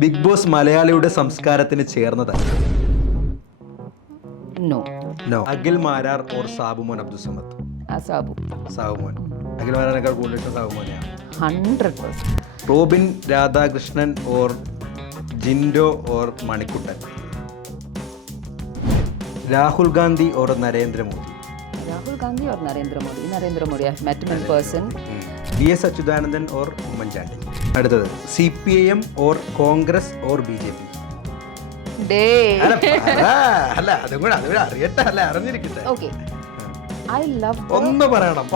Big boss മലയാളിയുടെ സംസ്കാരത്തിന് ചേർന്നതല്ല. No. No. Akhil Marar or Sabumon Abdul Samad? Sabumon. Akhil മാരാറിനേക്കാൾ കൂടുതൽ സാബുമോനെയാണ്. 100%. Robin Radhakrishnan or Jinto or Manikuttan? Rahul Gandhi or Narendra Modi? Rahul Gandhi or Narendra Modi? Narendra Modi. I have met him in person. VS. Achuthanandan or Oommen Chandy? അടുത്തത് CPIM or Congress or BJP? അല്ല അതും കൂടെ അറിയട്ടെ, അല്ല അറിഞ്ഞിരിക്കട്ടെ. Okay. I love ഒന്ന് പറയണം.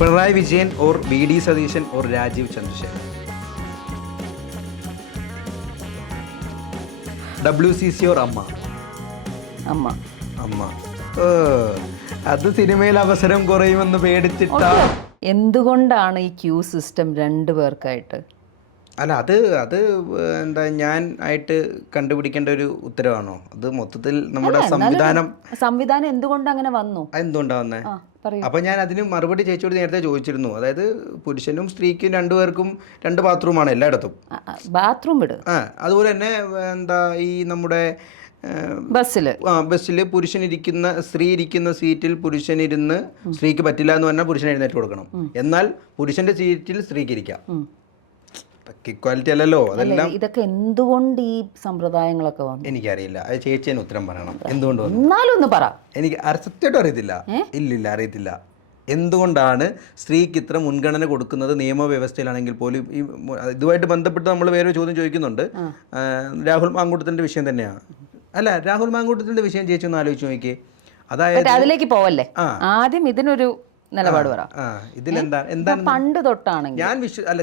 Pinarayi Vijayan or VD Satheesan or Rajeev Chandrasekhar? WCC or AMMA? AMMA. അത് സിനിമയിൽ അവസരം കുറയുമെന്ന് പേടിച്ചിട്ടാ. എന്തുകൊണ്ടാണ് ഈ ക്യൂ സിസ്റ്റം രണ്ടു പേർക്കായിട്ട്? അല്ല അത് എന്താ ഞാൻ ആയിട്ട് കണ്ടുപിടിക്കേണ്ട ഒരു ഉത്തരവാണോ? അത് മൊത്തത്തിൽ നമ്മുടെ സംവിധാനം എന്തുകൊണ്ട് അങ്ങനെ വന്നു? എന്തുകൊണ്ടാ വന്നേ? അപ്പൊ ഞാൻ അതിന് മറുപടി ചേച്ചിയോട് നേരത്തെ ചോദിച്ചിരുന്നു. അതായത് പുരുഷനും സ്ത്രീക്കും രണ്ടുപേർക്കും 2 ബാത്റൂമാണ് എല്ലായിടത്തും. ബാത്റൂം വിട്. അതുപോലെ തന്നെ എന്താ ഈ നമ്മുടെ ബസ്സിൽ സ്ത്രീ ഇരിക്കുന്ന സീറ്റിൽ പുരുഷനിരുന്ന് സ്ത്രീക്ക് പറ്റില്ല എന്ന് പറഞ്ഞാൽ പുരുഷൻ എഴുന്നേറ്റ് കൊടുക്കണം. എന്നാൽ പുരുഷന്റെ സീറ്റിൽ സ്ത്രീക്ക് ഇരിക്കാം. ഇക്വാലിറ്റി അല്ലല്ലോ. അതെല്ലാം ഇതൊക്കെ എന്തുകൊണ്ട് ഈ സമ്പ്രദായങ്ങളൊക്കെ വന്നു എനിക്കറിയില്ല. അത് ചേച്ചിന് ഉത്തരം പറയണം. എന്തുകൊണ്ട് എന്നാലും ഒന്ന് പറ. എനിക്ക് സത്യമായിട്ടും അറിയത്തില്ല. ഇല്ലില്ല, അറിയത്തില്ല. എന്തുകൊണ്ടാണ് സ്ത്രീക്ക് ഇത്ര മുൻഗണന കൊടുക്കുന്നത് നിയമവ്യവസ്ഥയിലാണെങ്കിൽ പോലും? ഇതുമായിട്ട് ബന്ധപ്പെട്ട് നമ്മൾ വേറൊരു ചോദ്യം ചോദിക്കുന്നുണ്ട്. രാഹുൽ മാങ്കൂട്ടത്തിൻ്റെ വിഷയം തന്നെയാണ്. അല്ല, രാഹുൽ മാങ്കൂട്ടത്തിൻ്റെ വിഷയം ചേച്ചി ഒന്ന് ആലോചിച്ച് നോക്കിയേ. അതായത് അതിലേക്ക് പോവല്ലേ, ആദ്യം ഇതിനൊരു നിലപാട് പറ. ഇതിലെന്താണ് പണ്ട് തൊട്ടാണെങ്കിൽ ഞാൻ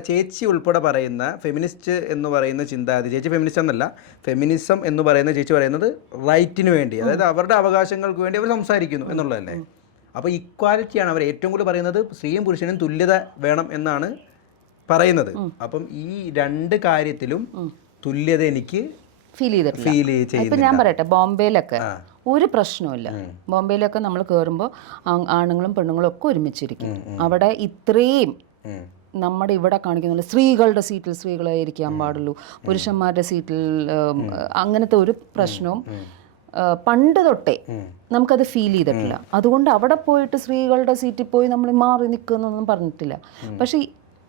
ചേച്ചി ഉൾപ്പെടെ പറയുന്ന ഫെമിനിസ്റ്റ് എന്ന് പറയുന്ന ചിന്താഗതി, ചേച്ചി ഫെമിനിസ്റ്റ് എന്നല്ല, ഫെമിനിസം എന്ന് പറയുന്ന ചേച്ചി പറയുന്നത് റൈറ്റിന് വേണ്ടി, അതായത് അവരുടെ അവകാശങ്ങൾക്ക് വേണ്ടി അവർ സംസാരിക്കുന്നു എന്നുള്ളതല്ലേ. അപ്പോൾ ഇക്വാലിറ്റിയാണ് അവർ ഏറ്റവും കൂടുതൽ പറയുന്നത്. സ്ത്രീയും പുരുഷനും തുല്യത വേണം എന്നാണ് പറയുന്നത്. അപ്പം ഈ 2 കാര്യത്തിലും തുല്യത എനിക്ക് ഫീൽ ചെയ്തിട്ടില്ല. ഇപ്പം ഞാൻ പറയട്ടെ, ബോംബെയിലൊക്കെ ഒരു പ്രശ്നവുമില്ല. ബോംബെയിലൊക്കെ നമ്മൾ കയറുമ്പോൾ ആണുങ്ങളും പെണ്ണുങ്ങളും ഒക്കെ ഒരുമിച്ചിരിക്കും. അവിടെ ഇത്രയും നമ്മുടെ ഇവിടെ കാണിക്കുന്നില്ല, സ്ത്രീകളുടെ സീറ്റിൽ സ്ത്രീകളെ ഇരിക്കാൻ പാടുള്ളൂ, പുരുഷന്മാരുടെ സീറ്റിൽ അങ്ങനത്തെ ഒരു പ്രശ്നവും പണ്ട് തൊട്ടേ നമുക്കത് ഫീൽ ചെയ്തിട്ടില്ല. അതുകൊണ്ട് അവിടെ പോയിട്ട് സ്ത്രീകളുടെ സീറ്റിൽ പോയി നമ്മൾ മാറി നിൽക്കുന്നൊന്നും പറഞ്ഞിട്ടില്ല. പക്ഷേ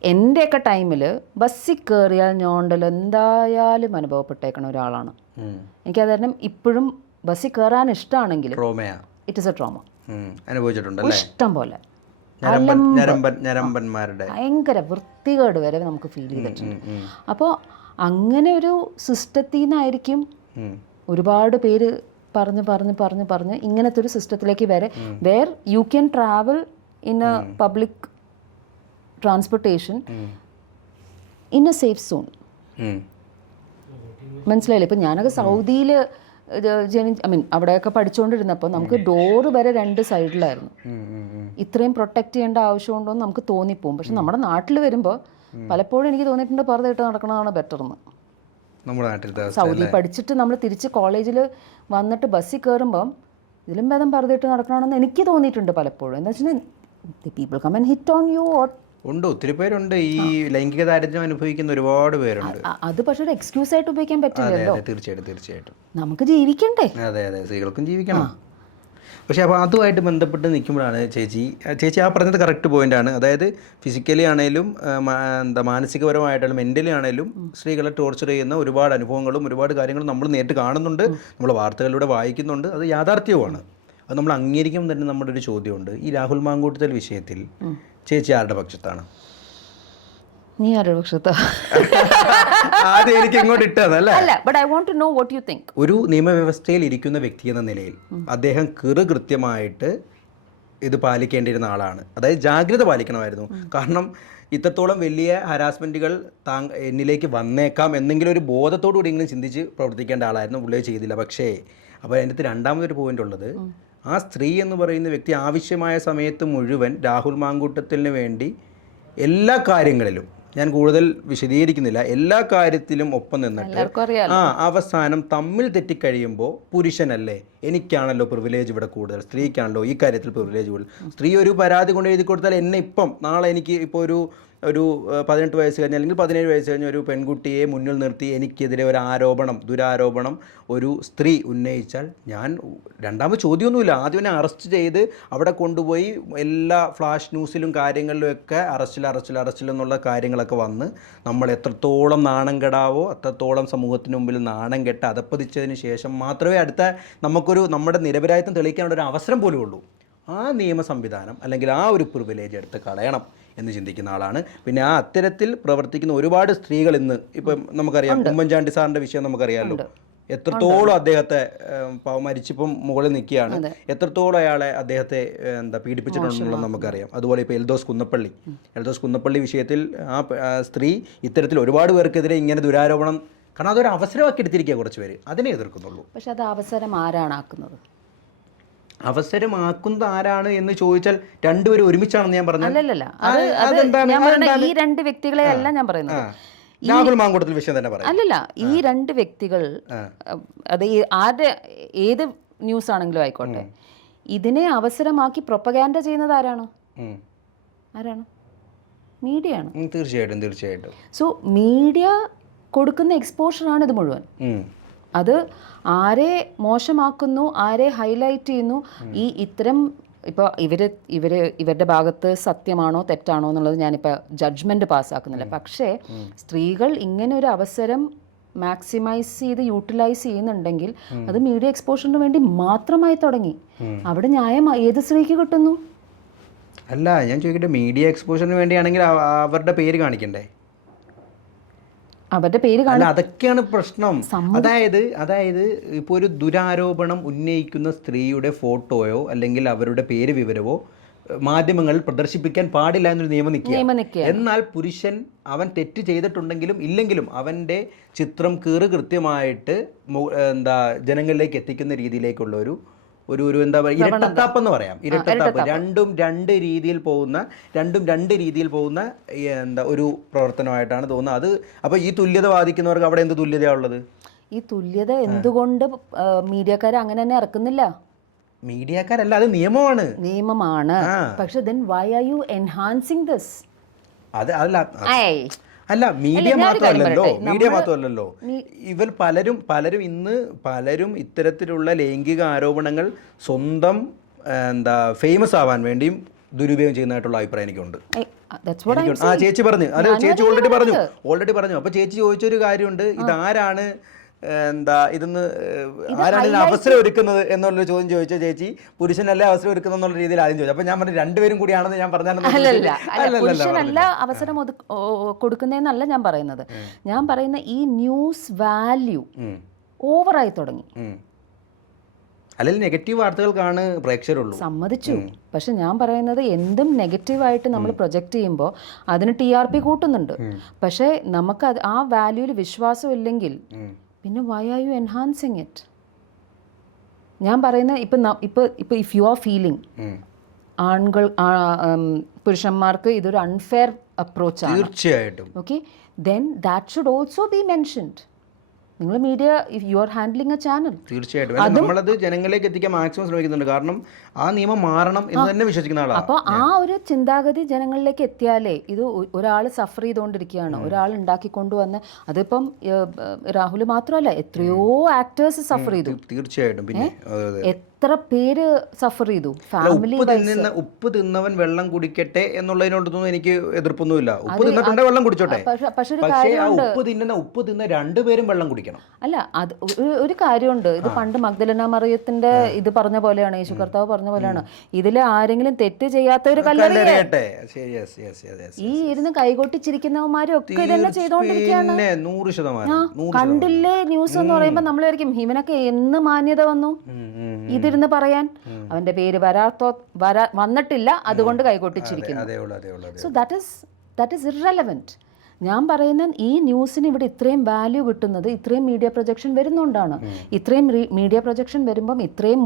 എൻ്റെയൊക്കെ ടൈമിൽ ബസ്സിൽ കയറിയാൽ ഞോണ്ടൽ എന്തായാലും അനുഭവപ്പെട്ടേക്കണ ഒരാളാണ്. എനിക്കത് കാരണം ഇപ്പോഴും ബസ്സിൽ കയറാൻ ഇഷ്ടമാണെങ്കിലും ഇറ്റ് ഇസ് എ ട്രോമ അനുഭവിച്ചിട്ടുണ്ട്. ഇഷ്ടം പോലെ ഭയങ്കര വൃത്തികേട് വരെ നമുക്ക് ഫീൽ ചെയ്തിട്ടുണ്ട്. അപ്പോൾ അങ്ങനെ ഒരു സിസ്റ്റത്തിൽ നിന്നായിരിക്കും ഒരുപാട് പേര് പറഞ്ഞ് ഇങ്ങനത്തെ ഒരു സിസ്റ്റത്തിലേക്ക് where you can travel in a public transportation in a safe zone. മനസ്സിലായില്ലേ? ഇപ്പം ഞാനൊക്കെ സൗദിയിൽ അവിടെയൊക്കെ പഠിച്ചുകൊണ്ടിരുന്നപ്പോൾ നമുക്ക് ഡോറ് വരെ 2 സൈഡിലായിരുന്നു. ഇത്രയും പ്രൊട്ടക്റ്റ് ചെയ്യേണ്ട ആവശ്യമുണ്ടോ എന്ന് നമുക്ക് തോന്നിപ്പോവും. പക്ഷെ നമ്മുടെ നാട്ടിൽ വരുമ്പോൾ പലപ്പോഴും എനിക്ക് തോന്നിയിട്ടുണ്ട് പർദ്ദയിട്ട് നടക്കണതാണ് ബെറ്റർ എന്ന്. സൗദി പഠിച്ചിട്ട് നമ്മൾ തിരിച്ച് കോളേജിൽ വന്നിട്ട് ബസ്സിൽ കയറുമ്പം ഇതിലും ഭേദം പർദ്ദയിട്ട് നടക്കണമെന്ന് എനിക്ക് തോന്നിയിട്ടുണ്ട് പലപ്പോഴും. എന്താ വെച്ചാൽ people come and hit on you or ഉണ്ട്. ഒത്തിരി പേരുണ്ട് ഈ ലൈംഗിക ദാരിദ്ര്യം അനുഭവിക്കുന്ന ഒരുപാട് പേരുണ്ട്. അത് പക്ഷേ ഒരു എക്സ്ക്യൂസ് ആയിട്ട് ഉപയോഗിക്കാൻ പറ്റില്ലല്ലോ. തീർച്ചയായിട്ടും നമുക്ക് ജീവിക്കണ്ടേ? അതെ, സ്ത്രീകൾക്കും ജീവിക്കണം. പക്ഷേ അപ്പോൾ അതുമായിട്ട് ബന്ധപ്പെട്ട് നിൽക്കുമ്പോഴാണ് ചേച്ചി ആ പറഞ്ഞത് കറക്റ്റ് പോയിൻ്റാണ്. അതായത് ഫിസിക്കലി ആണെങ്കിലും മാനസികപരമായിട്ടാണെങ്കിലും മെൻ്റലി ആണെങ്കിലും സ്ത്രീകളെ ടോർച്ചർ ചെയ്യുന്ന ഒരുപാട് അനുഭവങ്ങളും ഒരുപാട് കാര്യങ്ങളും നമ്മൾ നേരിട്ട് കാണുന്നുണ്ട്, നമ്മൾ വാർത്തകളിലൂടെ വായിക്കുന്നുണ്ട്. അത് യാഥാർത്ഥ്യവുമാണ്. അത് നമ്മൾ അംഗീകരിക്കുമ്പോൾ തന്നെ നമ്മുടെ ഒരു ചോദ്യമുണ്ട്. ഈ രാഹുൽ മാങ്കൂട്ടത്തിൽ വിഷയത്തിൽ ചേച്ചി ആരുടെ പക്ഷത്താണ്? നീ ആരുടെ പക്ഷത്താ? ആദ്യം എനിക്ക് ഇങ്ങോട്ട് ഇട്ടതല്ലേ. ഒരു നിയമവ്യവസ്ഥയിൽ ഇരിക്കുന്ന വ്യക്തി എന്ന നിലയിൽ അദ്ദേഹം കൃത്യമായിട്ട് ഇത് പാലിക്കേണ്ടിയിരുന്ന ആളാണ്. അതായത് ജാഗ്രത പാലിക്കണമായിരുന്നു. കാരണം ഇത്രത്തോളം വലിയ ഹരാസ്മെൻറ്റുകൾ എന്നിലേക്ക് വന്നേക്കാം എന്നെങ്കിലും ഒരു ബോധത്തോടു കൂടി ഇങ്ങനെ ചിന്തിച്ച് പ്രവർത്തിക്കേണ്ട ആളായിരുന്നു. പുള്ളിയെ ചെയ്തില്ല. പക്ഷേ അപ്പോൾ അതിൻ്റെ അടുത്ത് രണ്ടാമതൊരു പോയിൻ്റ് ഉള്ളത്, ആ സ്ത്രീ എന്ന് പറയുന്ന വ്യക്തി ആവശ്യമായ സമയത്ത് മുഴുവൻ രാഹുൽ മാങ്കൂട്ടത്തിന് വേണ്ടി എല്ലാ കാര്യങ്ങളിലും, ഞാൻ കൂടുതൽ വിശദീകരിക്കുന്നില്ല, എല്ലാ കാര്യത്തിലും ഒപ്പം നിന്നിട്ട് അവസാനം തമ്മിൽ തെറ്റിക്കഴിയുമ്പോൾ പുരുഷനല്ലേ, എനിക്കാണല്ലോ പ്രിവിലേജ് ഇവിടെ കൂടുതൽ, സ്ത്രീക്കാണല്ലോ ഈ കാര്യത്തിൽ പ്രിവിലേജ് കൂടുതൽ, സ്ത്രീ ഒരു പരാതി കൊണ്ട് എഴുതി കൊടുത്താൽ എന്നെ നാളെ എനിക്ക് ഇപ്പോൾ ഒരു ഒരു 18 വയസ്സ് കഴിഞ്ഞ അല്ലെങ്കിൽ 17 വയസ്സ് കഴിഞ്ഞ ഒരു പെൺകുട്ടിയെ മുന്നിൽ നിർത്തി എനിക്കെതിരെ ഒരു ദുരാരോപണം ഒരു സ്ത്രീ ഉന്നയിച്ചാൽ ഞാൻ രണ്ടാമത് ചോദ്യമൊന്നുമില്ല, ആദ്യം എന്നെ അറസ്റ്റ് ചെയ്ത് അവിടെ കൊണ്ടുപോയി എല്ലാ ഫ്ലാഷ് ന്യൂസിലും കാര്യങ്ങളിലുമൊക്കെ അറസ്റ്റിൽ എന്നുള്ള കാര്യങ്ങളൊക്കെ വന്ന് നമ്മൾ എത്രത്തോളം നാണം കെടാവോ അത്രത്തോളം സമൂഹത്തിന് മുമ്പിൽ നാണം കെട്ട് അതപ്പതിച്ചതിന് ശേഷം മാത്രമേ നമ്മുടെ നിരപരാധിത്വം തെളിയിക്കാനുള്ള ഒരു അവസരം പോലും ഉള്ളൂ. ആ നിയമ സംവിധാനം അല്ലെങ്കിൽ ആ ഒരു പ്രിവിലേജ് എടുത്ത് കളയണം എന്ന് ചിന്തിക്കുന്ന ആളാണ്. പിന്നെ ആ അത്തരത്തിൽ പ്രവർത്തിക്കുന്ന ഒരുപാട് സ്ത്രീകൾ ഇന്ന് ഇപ്പം നമുക്കറിയാം, ഉമ്മൻചാണ്ടി സാറിൻ്റെ വിഷയം നമുക്കറിയാമല്ലോ, എത്രത്തോളം അദ്ദേഹത്തെ മരിച്ചിപ്പം മുകളിൽ നിൽക്കുകയാണ്, എത്രത്തോളം അദ്ദേഹത്തെ പീഡിപ്പിച്ചിട്ടുണ്ടെന്നുള്ളത് നമുക്കറിയാം. അതുപോലെ ഇപ്പോൾ എൽദോസ് കുന്നപ്പള്ളി വിഷയത്തിൽ ആ സ്ത്രീ ഇത്തരത്തിൽ ഒരുപാട് പേർക്കെതിരെ ഇങ്ങനെ ദുരാരോപണം, കാരണം അതൊരു അവസരമാക്കി എടുത്തിരിക്കുക കുറച്ച് പേര് അതിനെ എതിർക്കുന്നുള്ളൂ. പക്ഷെ അത് അവസരം ആരാണ് ആക്കുന്നത്? അവസരമാക്കുന്നത് ആരാണ് എന്ന് ചോദിച്ചാൽ രണ്ടുപേരും ഒരുമിച്ചാണെന്ന് ഞാൻ പറഞ്ഞു. ഈ രണ്ട് വ്യക്തികളെ അല്ല ഞാൻ പറയുന്നത്, രാഹുൽ മാങ്കൂട്ടത്തിൽ വിഷയം തന്നെ പറയാം. അല്ലല്ല, ഈ രണ്ട് വ്യക്തികൾ, അത് ഏത് ന്യൂസ് ആണെങ്കിലും ആയിക്കോട്ടെ, ഇതിനെ അവസരമാക്കി പ്രൊപ്പഗാൻഡ ചെയ്യുന്നത് ആരാണ്? മീഡിയ ആണ്. തീർച്ചയായിട്ടും. സോ മീഡിയ കൊടുക്കുന്ന എക്സ്പോഷറാണ് ഇത് മുഴുവൻ. അത് ആരെ മോശമാക്കുന്നു, ആരെ ഹൈലൈറ്റ് ചെയ്യുന്നു, ഇത്തരം ഇപ്പോൾ ഇവരുടെ ഭാഗത്ത് സത്യമാണോ തെറ്റാണോ എന്നുള്ളത് ഞാനിപ്പോൾ ജഡ്ജ്മെൻറ്റ് പാസ്സാക്കുന്നില്ല. പക്ഷേ സ്ത്രീകൾ ഇങ്ങനെ ഒരു അവസരം മാക്സിമൈസ് ചെയ്ത് യൂട്ടിലൈസ് ചെയ്യുന്നുണ്ടെങ്കിൽ അത് മീഡിയ എക്സ്പോഷറിന് വേണ്ടി മാത്രമായി തുടങ്ങി. അവിടെ ന്യായം ഏത് സ്ത്രീക്ക് കിട്ടുന്നു? അല്ല, ഞാൻ ചോദിക്കട്ടെ, മീഡിയ എക്സ്പോഷറിന് വേണ്ടിയാണെങ്കിൽ അവരുടെ പേര് കാണിക്കണ്ടേ? അവരുടെ പേര് അതൊക്കെയാണ് പ്രശ്നം. അതായത് ഇപ്പോൾ ഒരു ദുരാരോപണം ഉന്നയിക്കുന്ന സ്ത്രീയുടെ ഫോട്ടോയോ അല്ലെങ്കിൽ അവരുടെ പേര് വിവരമോ മാധ്യമങ്ങളിൽ പ്രദർശിപ്പിക്കാൻ പാടില്ല എന്നൊരു നിയമം നിൽക്കുക. എന്നാൽ പുരുഷൻ അവൻ തെറ്റ് ചെയ്തിട്ടുണ്ടെങ്കിലും ഇല്ലെങ്കിലും അവൻ്റെ ചിത്രം കൃത്യമായിട്ട് ജനങ്ങളിലേക്ക് എത്തിക്കുന്ന രീതിയിലേക്കുള്ള ഒരു ഇരട്ടത്താപ്പ് എന്ന് പറയാം. ഇരട്ടത്താപ്പ് രണ്ട് രീതിയിൽ പോകുന്ന ഒരു പ്രവർത്തനമായിട്ടാണ് തോന്നുന്നത്. അത് അപ്പോൾ ഈ തുല്യത വാദിക്കുന്നവർക്ക് അവിടെ എന്ത് തുല്യതയാണ് ഉള്ളത്? ഈ തുല്യത എന്തുകൊണ്ട് മീഡിയക്കാർ അങ്ങനെ തന്നെ ഇറക്കുന്നില്ല? മീഡിയക്കാരല്ല, അത് നിയമമാണ്. പക്ഷെ then why are you enhancing this? അല്ല, മീഡിയ മാത്രമല്ലല്ലോ ഇവർ പലരും ഇത്തരത്തിലുള്ള ലൈംഗിക ആരോപണങ്ങൾ സ്വന്തം ഫേമസ് ആവാൻ വേണ്ടിയും ദുരുപയോഗം ചെയ്യുന്നതായിട്ടുള്ള അഭിപ്രായം എനിക്കുണ്ട്. ചേച്ചി ചേച്ചി ഓൾറെഡി പറഞ്ഞു. അപ്പൊ ചേച്ചി ചോദിച്ചൊരു കാര്യമുണ്ട്, ഇതാരാണ് ആരാണ് അവസരം ഒരുക്കുന്നത് എന്നുള്ളൊരു ചോദ്യം ചോദിച്ച ചേച്ചി പുരുഷനല്ലേ അവസരം ഒരുക്കുന്നത് എന്നുള്ള രീതിയിൽ ആദ്യം ചോദിച്ചു. അപ്പൊ ഞാൻ പറഞ്ഞു രണ്ടുപേരും കൂടിയാണെന്ന് ഞാൻ പുരുഷനല്ല അവസരം കൊടുക്കുന്നതെന്നല്ല ഞാൻ പറയുന്നത്. ഞാൻ പറയുന്ന ഈ ന്യൂസ് വാല്യൂ ഓവറായി തുടങ്ങി. അല്ലെങ്കിൽ നെഗറ്റീവ് വാർത്തകൾക്കാണ് പ്രേക്ഷകരുള്ളൂ, സമ്മതിച്ചു. പക്ഷെ ഞാൻ പറയുന്നത് എന്തും നെഗറ്റീവായിട്ട് നമ്മൾ പ്രൊജക്റ്റ് ചെയ്യുമ്പോൾ അതിന് TRP കൂട്ടുന്നുണ്ട്. പക്ഷേ നമുക്ക് ആ വാല്യൂവിൽ വിശ്വാസം ഇല്ലെങ്കിൽ പിന്നെ why are you enhancing it? ഞാൻ പറയുന്ന ഇപ്പൊ ഇഫ് യു ആർ ഫീലിംഗ് പുരുഷന്മാർക്ക് ഇതൊരു അൺഫെയർ അപ്രോച്ചാണ്, തീർച്ചയായിട്ടും, okay, then that should also be mentioned. നിങ്ങൾ media, if you are handling A channel, തീർച്ചയായിട്ടും നമ്മളത് ജനങ്ങളിലേക്ക് എത്തിക്കാൻ മാക്സിമം ശ്രമിക്കുന്നുണ്ട്. കാരണം ആ നിയമം മാറണം എന്ന് തന്നെ വിശ്വസിക്കുന്ന ആളാണ്. അപ്പോൾ ആ ഒരു ചിന്താഗതി ജനങ്ങളിലേക്ക് എത്തിയാലേ, ഇത് ഒരാൾ സഫർ ചെയ്തുകൊണ്ടിരിക്കുകയാണ്, ഒരാൾ ഉണ്ടാക്കിക്കൊണ്ടുവന്ന്, അതിപ്പം രാഹുൽ മാത്രമല്ല എത്രയോ ആക്ടേഴ്സ് സഫർ ചെയ്തു. തീർച്ചയായിട്ടും. പിന്നെ എത്ര പേര് സഫർ ചെയ്തു. ഫാമിലി ഉപ്പ് തിന്നവൻ വെള്ളം കുടിക്കട്ടെ എന്നുള്ളതിനോടൊന്നും എനിക്ക് എതിർപ്പൊന്നുമില്ല. ഉപ്പ് തിന്നിട്ടുണ്ടെ വെള്ളം കുടിച്ചോട്ടെ. പക്ഷേ ആ ഉപ്പ് തിന്ന രണ്ടുപേരും വെള്ളം കുടിക്കണം. അല്ല, അത് ഒരു കാര്യമുണ്ട്. ഇത് പണ്ട് മഗ്ദലന മറിയത്തിന്റെ ഇത് പറഞ്ഞ പോലെയാണ്, യേശു കർത്താവ് പറഞ്ഞ പോലെയാണ്, ഇതില് ആരെങ്കിലും തെറ്റ് ചെയ്യാത്തവര് കല്ലെറിയട്ടെ. ഈ ഇരുന്ന് കൈകൊട്ടിച്ചിരിക്കുന്നവന്മാരും ഒക്കെ ഇതന്നെ ചെയ്തോണ്ടിരിക്കുകയാണ്. കണ്ടില്ലേ ന്യൂസ് എന്ന് പറയുമ്പോ നമ്മൾ വിചാരിക്കും ഇവനൊക്കെ എന്ന് മാന്യത വന്നു ഇതിരുന്ന് പറയാൻ. അവന്റെ പേര് വന്നിട്ടില്ല, അതുകൊണ്ട് കൈകൊട്ടിച്ചിരിക്കുന്നു. So that is irrelevant. ഞാൻ പറയുന്ന ഈ ന്യൂസിന് ഇവിടെ ഇത്രയും വാല്യൂ കിട്ടുന്നത് ഇത്രയും മീഡിയ പ്രൊജക്ഷൻ വരുന്നതുകൊണ്ടാണ്. ഇത്രയും മീഡിയ പ്രൊജക്ഷൻ വരുമ്പം ഇത്രയും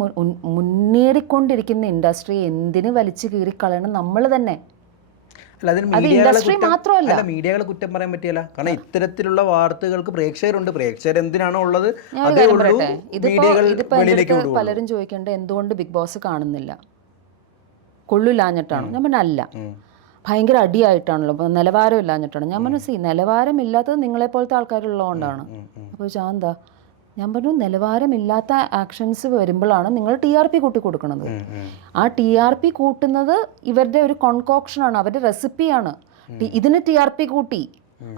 മുന്നേറിക്കൊണ്ടിരിക്കുന്ന ഇൻഡസ്ട്രി എന്തിന് വലിച്ചു കീറിക്കളയണം നമ്മൾ തന്നെ? ഇൻഡസ്ട്രി മാത്രമല്ല, മീഡിയകളെ കുറ്റം പറയാൻ പറ്റില്ല. കാരണം ഇത്തരത്തിലുള്ള വാർത്തകൾക്ക് പ്രേക്ഷകരുണ്ട്. പ്രേക്ഷകർ എന്തിനാണോ ഉള്ളത് പലരും ചോദിക്കേണ്ട എന്തുകൊണ്ട് ബിഗ് ബോസ് കാണുന്നില്ല, കൊള്ളില്ലാഞ്ഞിട്ടാണോ? ഞാൻ പറഞ്ഞ അല്ല, ഭയങ്കര അടിയായിട്ടാണല്ലോ, ഇപ്പോൾ നിലവാരം ഇല്ലാഞ്ഞിട്ടാണ്. ഞാൻ പറഞ്ഞു നിലവാരമില്ലാത്തത് നിങ്ങളെപ്പോലത്തെ ആൾക്കാരുള്ളതുകൊണ്ടാണ്. അപ്പോൾ എന്താ ഞാൻ പറഞ്ഞു, നിലവാരമില്ലാത്ത ആക്ഷൻസ് വരുമ്പോഴാണ് നിങ്ങൾ TRP കൂട്ടി കൊടുക്കുന്നത്. ആ TRP കൂട്ടുന്നത് ഇവരുടെ ഒരു കോൺകോക്ഷനാണ്, അവരുടെ റെസിപ്പിയാണ്. ഇതിന് TRP കൂട്ടി,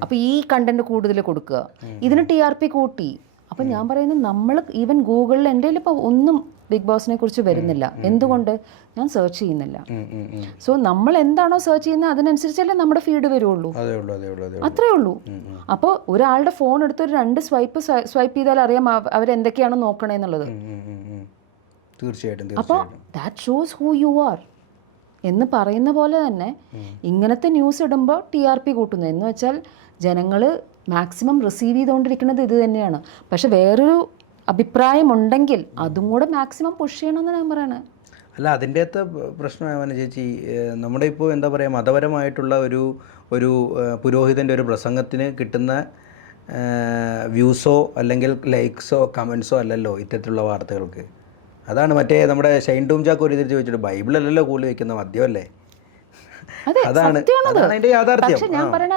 അപ്പോൾ ഈ കണ്ടന്റ് കൂടുതൽ കൊടുക്കുക, ഇതിന് TRP കൂട്ടി. അപ്പം ഞാൻ പറയുന്നത്, നമ്മൾ ഈവൻ ഗൂഗിളിൽ എൻ്റെ കയ്യിൽ ഇപ്പോൾ ഒന്നും ബിഗ് ബോസിനെ കുറിച്ച് വരുന്നില്ല. എന്തുകൊണ്ട്? ഞാൻ സെർച്ച് ചെയ്യുന്നില്ല. സോ നമ്മൾ എന്താണോ സെർച്ച് ചെയ്യുന്നത് അതിനനുസരിച്ചല്ലേ നമ്മുടെ ഫീഡ് വരുള്ളൂ. അത്രേ ഉള്ളൂ. അപ്പോൾ ഒരാളുടെ ഫോൺ എടുത്ത് ഒരു 2 സ്വൈപ്പ് ചെയ്താൽ അറിയാം അവരെന്തൊക്കെയാണ് നോക്കണേന്നുള്ളത്. തീർച്ചയായിട്ടും. അപ്പോൾ that shows who you are എന്ന് പറയുന്ന പോലെ തന്നെ ഇങ്ങനത്തെ ന്യൂസ് ഇടുമ്പോൾ TRP കൂട്ടുന്നു എന്ന് വെച്ചാൽ ജനങ്ങൾ മാക്സിമം റിസീവ് ചെയ്തുകൊണ്ടിരിക്കുന്നത് ഇത് തന്നെയാണ്. പക്ഷെ വേറൊരു അഭിപ്രായമുണ്ടെങ്കിൽ അതും കൂടെ മാക്സിമം പുഷ് ചെയ്യണമെന്ന് ഞാൻ പറയണേ. അല്ല, അതിൻ്റെ അകത്ത് പ്രശ്നമാണ് ചേച്ചി, നമ്മുടെ ഇപ്പോൾ എന്താ പറയുക, മതപരമായിട്ടുള്ള ഒരു പുരോഹിതൻ്റെ ഒരു പ്രസംഗത്തിന് കിട്ടുന്ന വ്യൂസോ അല്ലെങ്കിൽ ലൈക്സോ കമൻസോ അല്ലല്ലോ ഇത്തരത്തിലുള്ള വാർത്തകൾക്ക്. അതാണ് മറ്റേ നമ്മുടെ ഷൈൻ ടൂം ചാക്ക് ഒരു ഇതിൽ ചോദിച്ചിട്ട്, ബൈബിളല്ലല്ലോ കൂടുതൽ വയ്ക്കുന്ന മദ്യമല്ലേ. അതാണ് അതിൻ്റെ യാഥാർത്ഥ്യം.